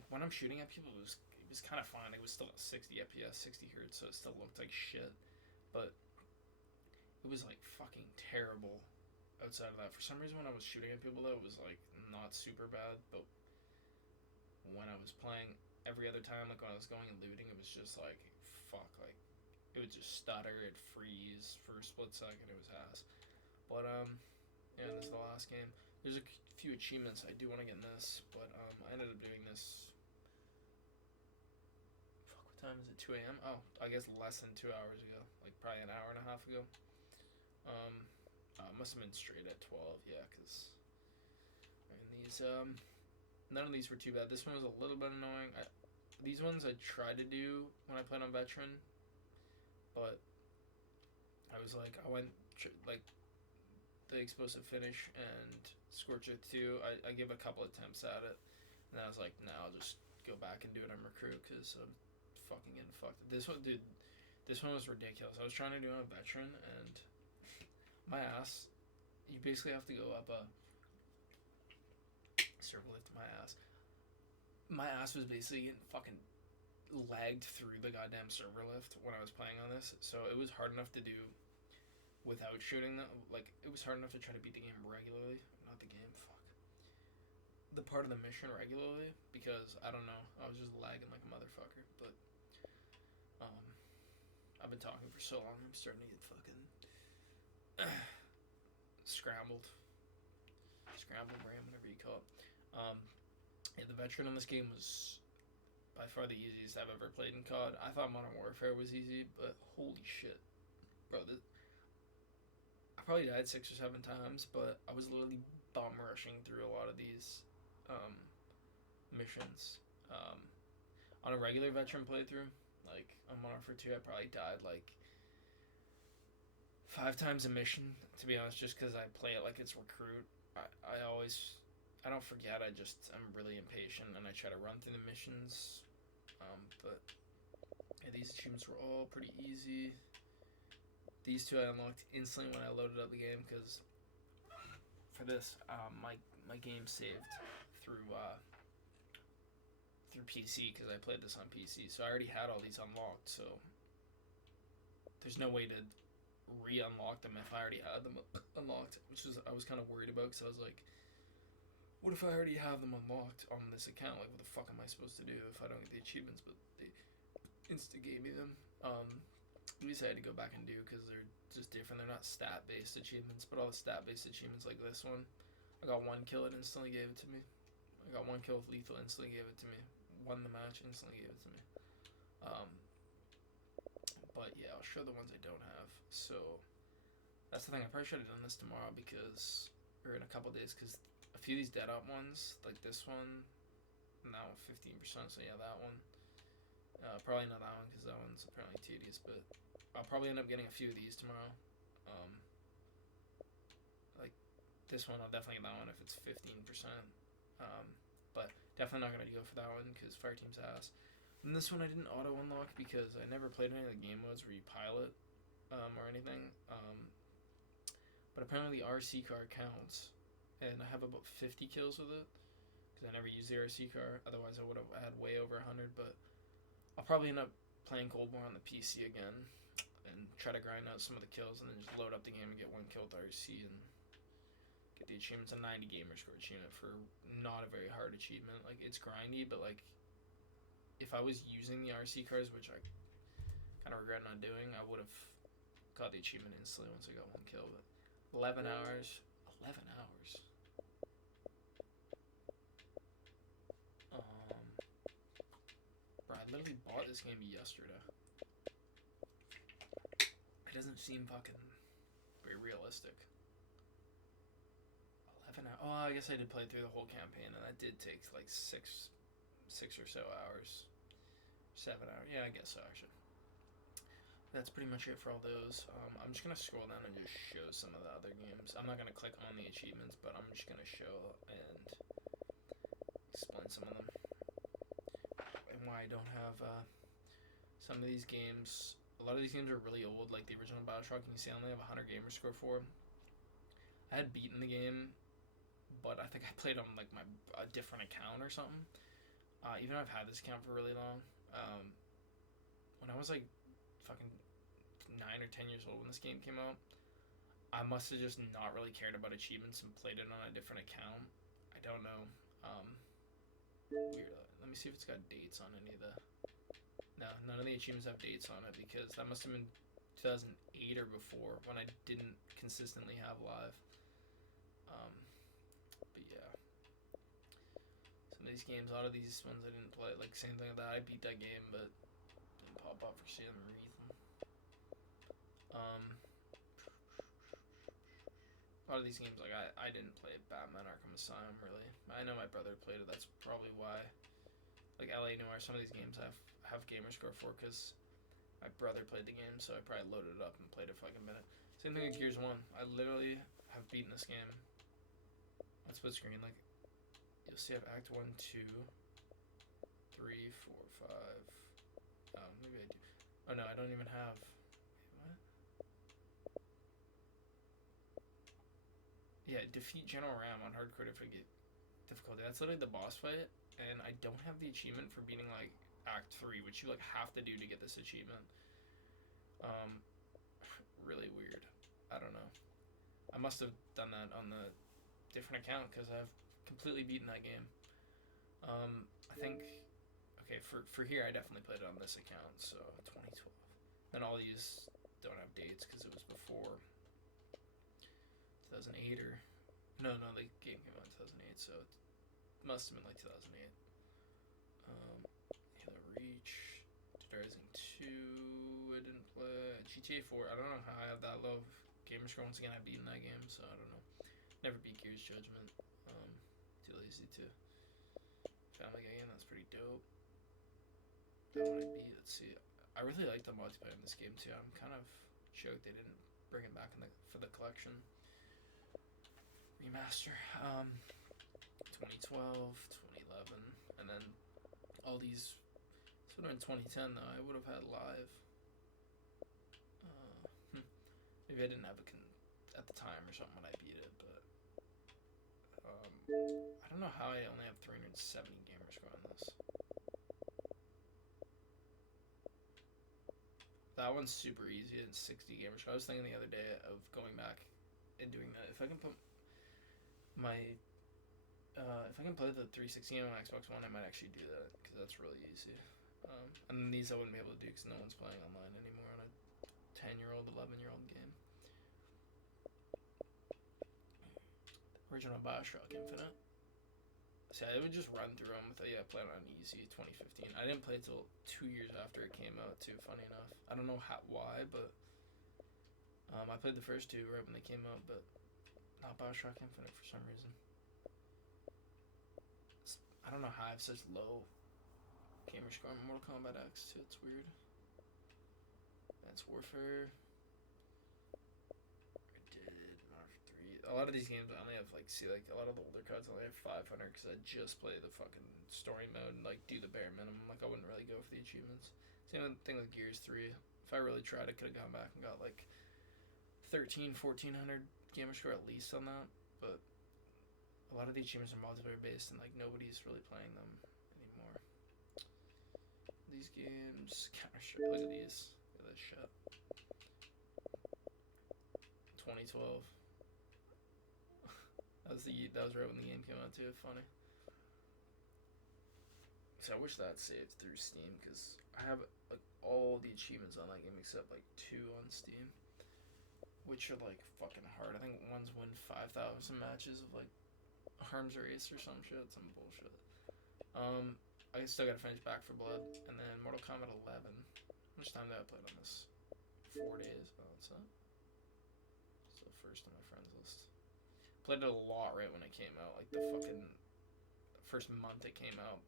when I'm shooting at people, it was kind of fine. It was still at 60 FPS, 60 hertz, so it still looked like shit. But it was like fucking terrible outside of that. For some reason, when I was shooting at people, though, it was like not super bad. But when I was playing every other time, like when I was going and looting, it was just like fuck, like. It would just stutter, it'd freeze for a split second, it was ass. But, yeah, this is the last game. There's a few achievements I do want to get in this, but, I ended up doing this. Fuck, what time is it? 2 a.m.? Oh, I guess less than 2 hours ago. Like, probably an hour and a half ago. Must have been straight at 12, yeah, because, I mean, these, none of these were too bad. This one was a little bit annoying. These ones I tried to do when I played on Veteran, but I was like, I went like the explosive finish and Scorcher 2. I gave a couple attempts at it, and then I was like, nah, I'll just go back and do it on recruit because I'm fucking getting fucked. This one, dude, this one was ridiculous. I was trying to do it on Veteran, and my ass, you basically have to go up a server lift. My ass was basically getting fucking lagged through the goddamn server lift when I was playing on this, so it was hard enough to do without shooting them. Like, it was hard enough to try to beat the game regularly, not the game, fuck, the part of the mission regularly, because I don't know, I was just lagging like a motherfucker. But I've been talking for so long, I'm starting to get fucking scrambled brain, whatever you call it. Yeah, the Veteran on this game was by far the easiest I've ever played in COD. I thought Modern Warfare was easy, but holy shit, bro, I probably died 6 or 7 times, but I was literally bum rushing through a lot of these missions. On a regular Veteran playthrough, like on Modern Warfare 2, I probably died like 5 times a mission, to be honest, just because I play it like it's recruit. I don't forget, I'm really impatient, and I try to run through the missions, but yeah, these achievements were all pretty easy. These two I unlocked instantly when I loaded up the game, because for this, my game saved through PC, because I played this on PC, so I already had all these unlocked, so there's no way to re-unlock them if I already had them unlocked, which I was kind of worried about, because I was like, what if I already have them unlocked on this account? Like, what the fuck am I supposed to do if I don't get the achievements? But they insta gave me them. These I had to go back and do because they're just different. They're not stat-based achievements, but all the stat-based achievements like this one, I got 1 kill, it instantly gave it to me. I got 1 kill with lethal, instantly gave it to me. Won the match, instantly gave it to me. But yeah, I'll show the ones I don't have. So that's the thing. I probably should have done this tomorrow or in a couple days, because a few of these dead up ones, like this one, now 15%. So yeah, that one. Probably not that one because that one's apparently tedious. But I'll probably end up getting a few of these tomorrow. Like this one, I'll definitely get that one if it's 15%. But definitely not gonna go for that one because Fireteam's ass. And this one I didn't auto unlock because I never played any of the game modes where you pilot or anything. But apparently the RC car counts, and I have about 50 kills with it because I never used the RC car. Otherwise, I would have had way over 100. But I'll probably end up playing Cold War on the PC again and try to grind out some of the kills, and then just load up the game and get 1 kill with RC and get the achievement. It's a 90 gamer score achievement for not a very hard achievement. Like, it's grindy, but like, if I was using the RC cars, which I kind of regret not doing, I would have got the achievement instantly once I got 1 kill. But 11 hours. 11 hours. Bro, I literally bought this game yesterday. It doesn't seem fucking very realistic. 11 hours. Oh, I guess I did play through the whole campaign, and that did take like six or so hours. 7 hours. Yeah, I guess so, actually. That's pretty much it for all those. I'm just going to scroll down and just show some of the other games. I'm not going to click on the achievements, but I'm just going to show and explain some of them. And why I don't have some of these games. A lot of these games are really old, like the original Bioshock. You can see I only have a 100 gamer score for. I had beaten the game, but I think I played on like a different account or something. Even though I've had this account for really long. When I was like fucking 9 or 10 years old when this game came out, I must have just not really cared about achievements and played it on a different account. I don't know. Weird. Let me see if it's got dates on any of the... No, none of the achievements have dates on it because that must have been 2008 or before when I didn't consistently have live. But yeah. Some of these games, a lot of these ones I didn't play. Like, same thing with that. I beat that game, but didn't pop up for some reason. A lot of these games, like, I didn't play Batman Arkham Asylum, really. I know my brother played it. That's probably why. Like, LA Noire, some of these games I have gamer score for because my brother played the game, so I probably loaded it up and played it for like a minute. Same thing with Gears 1. I literally have beaten this game on split screen. Like, you'll see I have Act 1, 2, 3, 4, 5. Maybe I do. Oh, no, I don't even have... Wait, what? Yeah, defeat General Ram on hardcore difficulty. That's literally the boss fight, and I don't have the achievement for beating, like, Act 3, which you, like, have to do to get this achievement. Really weird. I don't know. I must have done that on the different account, because I've completely beaten that game. I think... Okay, for here, I definitely played it on this account, so 2012. Then all these don't have dates, because it was before 2008 or... No, the game came out in 2008, so it must have been like 2008. Halo Reach, Dead Rising 2, I didn't play. GTA 4, I don't know how I have that low gamer score. Once again, I've beaten that game, so I don't know. Never beat Gears Judgment. Too lazy to. Family Guy game, that's pretty dope. That one I beat. Let's see. I really like the multiplayer in this game too. I'm kind of shocked they didn't bring it back for the collection remaster. 2012, 2011, and then all these. This would have been 2010 though. I would have had live. Maybe I didn't have it at the time or something when I beat it, but I don't know how I only have 370 gamer score on this. That one's super easy. It's 60 gamer score. I was thinking the other day of going back and doing that. If I can put my if I can play the 360 on Xbox One, I might actually do that because that's really easy. And then these I wouldn't be able to do because no one's playing online anymore on a 10-year-old, 11-year-old game. Original Bioshock Infinite. See, I would just run through them with playing on easy 2015. I didn't play it till 2 years after it came out too. Funny enough, I don't know why, but I played the first two right when they came out, but not Bioshock Infinite for some reason. I don't know how I have such low gamer score on Mortal Kombat X too. It's weird. Advanced Warfare. A lot of these games I only have a lot of the older cards I only have 500 because I just play the fucking story mode and do the bare minimum. I wouldn't really go for the achievements. Same thing with Gears 3. If I really tried, I could have gone back and got 1300, 1400 gamer score at least on that. But a lot of the achievements are multiplayer based and nobody's really playing them anymore. These games, look at these. Look at this shit. 2012. That was right when the game came out too. Funny. So I wish that saved through Steam because I have all the achievements on that game except 2 on Steam, which are fucking hard. I think one's win 5,000 matches of arms race or some shit, some bullshit. I still gotta finish Back 4 Blood and then Mortal Kombat 11. How much time did I play on this? 4 days. Oh, what's that? So first on my friends list. Played it a lot right when it came out, the first month it came out,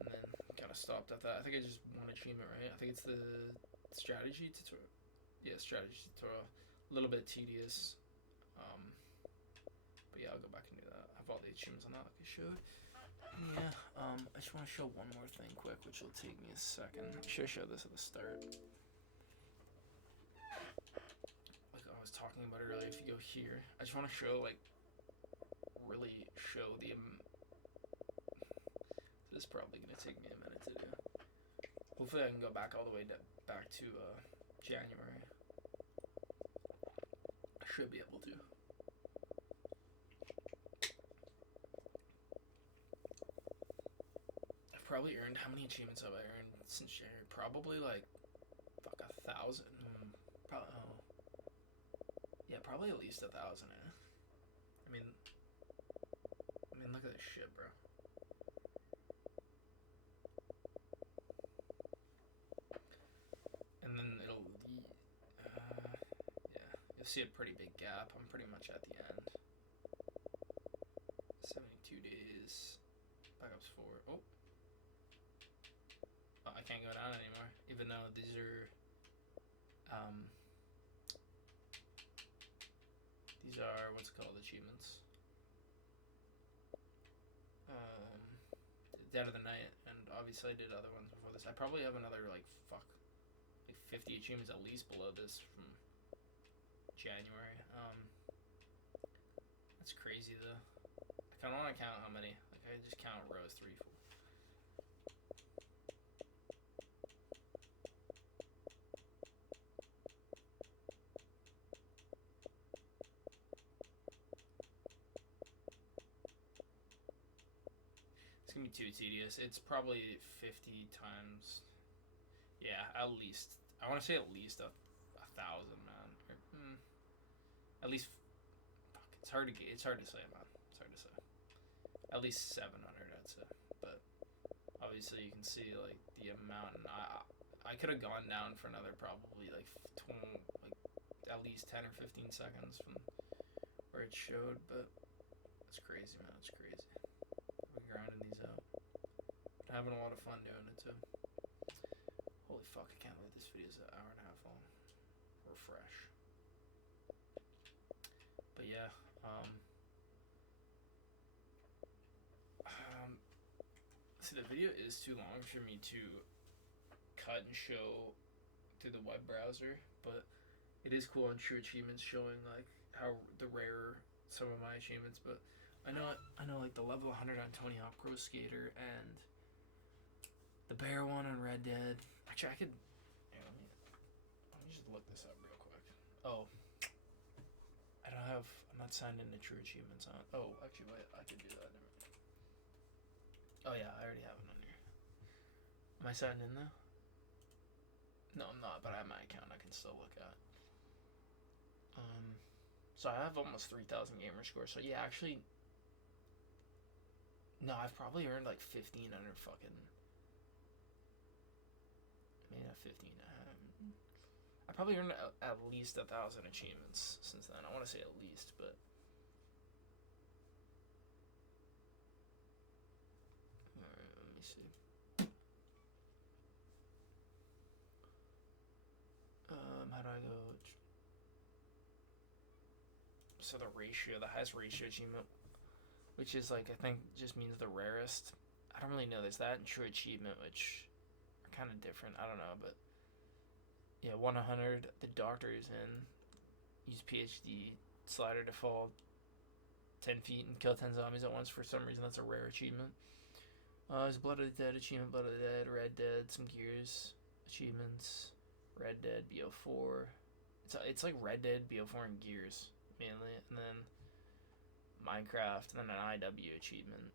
and then kind of stopped at that. I think I just won achievement, right? I think it's the strategy tutorial. Yeah, strategy tutorial. A little bit tedious, but yeah, I'll go back and do that. I have all the achievements on that, like I showed. Yeah, I just want to show one more thing quick, which will take me a second. I should have showed this at the start. Talking about it earlier, if you go here, I just want to show really show the this is probably gonna take me a minute to do. Hopefully I can go back all the way back to January. I should be able to. I've probably earned, how many achievements have I earned since January? Probably 1,000. Probably at least 1,000. I mean, look at this shit, bro. And then it'll, yeah, you'll see a pretty big gap. I'm pretty much at the end. 72 days. Black Ops 4. Oh, I can't go down anymore, even though these are, these are, what's it called, achievements. Dead of the Night, and obviously I did other ones before this. I probably have another, 50 achievements at least below this from January. That's crazy, though. I kind of want to count how many. I just count rows, 3, 4. Gonna be too tedious. It's probably 50 times. Yeah, at least. I want to say at least 1,000, man. Or, at least. Fuck, it's hard to get. It's hard to say, man. It's hard to say. At least 700, I'd say. But obviously, you can see the amount, and I could have gone down for another probably at least 10 or 15 seconds from where it showed. But it's crazy, man. It's crazy. Grinding these out. Having a lot of fun doing it too. Holy fuck, I can't believe this video is an hour and a half long. We're fresh. But yeah, see, the video is too long for me to cut and show through the web browser, but it is cool on True Achievements showing how the rare some of my achievements, but I know the level 100 on Tonya Pro Skater and the bear one on Red Dead. Actually, I could. Yeah, let me just look this up real quick. Oh, I'm not signed into True Achievements on. Oh, actually, wait, I could do that. Oh yeah, I already have it on here. Am I signed in though? No, I'm not, but I have my account. I can still look at. So I have almost 3,000 gamer score. So yeah, actually. No, I've probably earned like 15 under fucking. Maybe not 15. I probably earned at least 1,000 achievements since then. I want to say at least, but. Alright, let me see. How do I go? So the ratio, the highest ratio achievement, which is like, I think just means the rarest. I don't really know. There's that and true achievement, which are kind of different. I don't know, but yeah, 100. The doctor is in. Use PhD slider to fall 10 feet and kill 10 zombies at once. For some reason, that's a rare achievement. There's Blood of the Dead achievement, Blood of the Dead, Red Dead, some Gears achievements, Red Dead, BO4. It's like Red Dead, BO4, and Gears mainly, and then Minecraft, and then an IW achievement.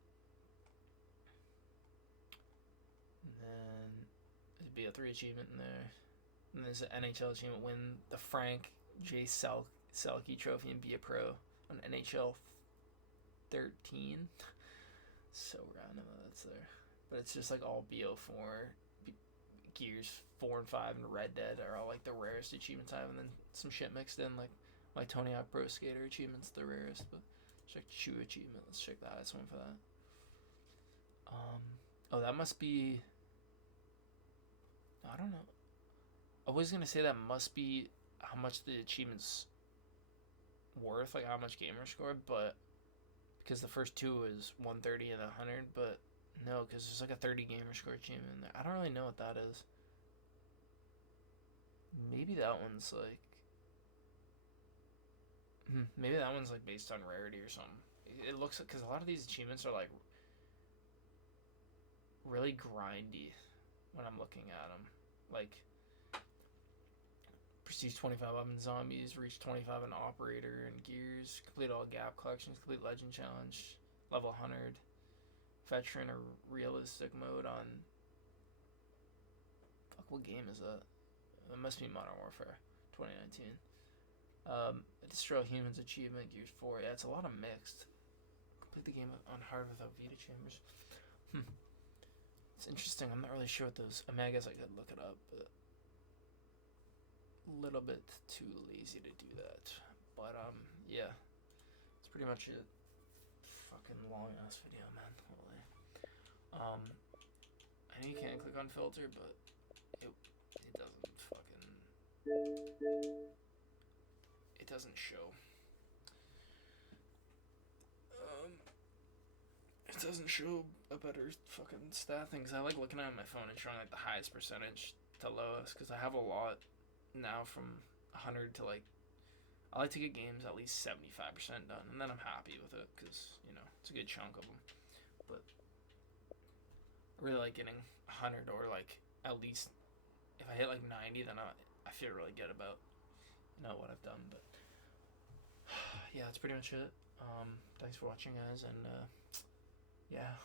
And then there's a BO3 achievement in there. And there's an NHL achievement, win the Frank J. Selke Trophy and be a pro on NHL 13. So random that that's there. But it's just like all BO4, Gears 4 and 5, and Red Dead are all like the rarest achievements I have, and then some shit mixed in, like my Tonya Pro Skater achievement's the rarest, but check Chew achievement. Let's check the highest one for that. Oh, that must be. I don't know. I was gonna say that must be how much the achievement's worth, like how much gamer score, but because the first two is 130 and 100, but no, because there's like a 30 gamer score achievement in there. I don't really know what that is. Maybe that one's like. Maybe that one's like based on rarity or something. It looks like, because a lot of these achievements are like really grindy when I'm looking at them. Like Prestige 25 up in Zombies, reach 25 in Operator and Gears, complete all gap collections, complete Legend Challenge, level 100, veteran or realistic mode on. Fuck, what game is that? It must be Modern Warfare 2019. Destroy Humans achievement, Gears 4. Yeah, it's a lot of mixed. Complete the game on hard without Vita chambers. It's interesting. I'm not really sure what those. I mean, I guess I could look it up, but a little bit too lazy to do that. But yeah, that's pretty much it. Fucking long ass video, man. Holy. I know you can't click on filter, but it doesn't fucking. It doesn't show. It doesn't show a better fucking stat thing, because I like looking at my phone and showing like the highest percentage to lowest, because I have a lot now from 100 to like, I like to get games at least 75% done, and then I'm happy with it, because, you know, it's a good chunk of them. But I really like getting 100, or like at least if I hit like 90, then I feel really good about, you know, what I've done. But yeah, that's pretty much it. Thanks for watching, guys, and yeah.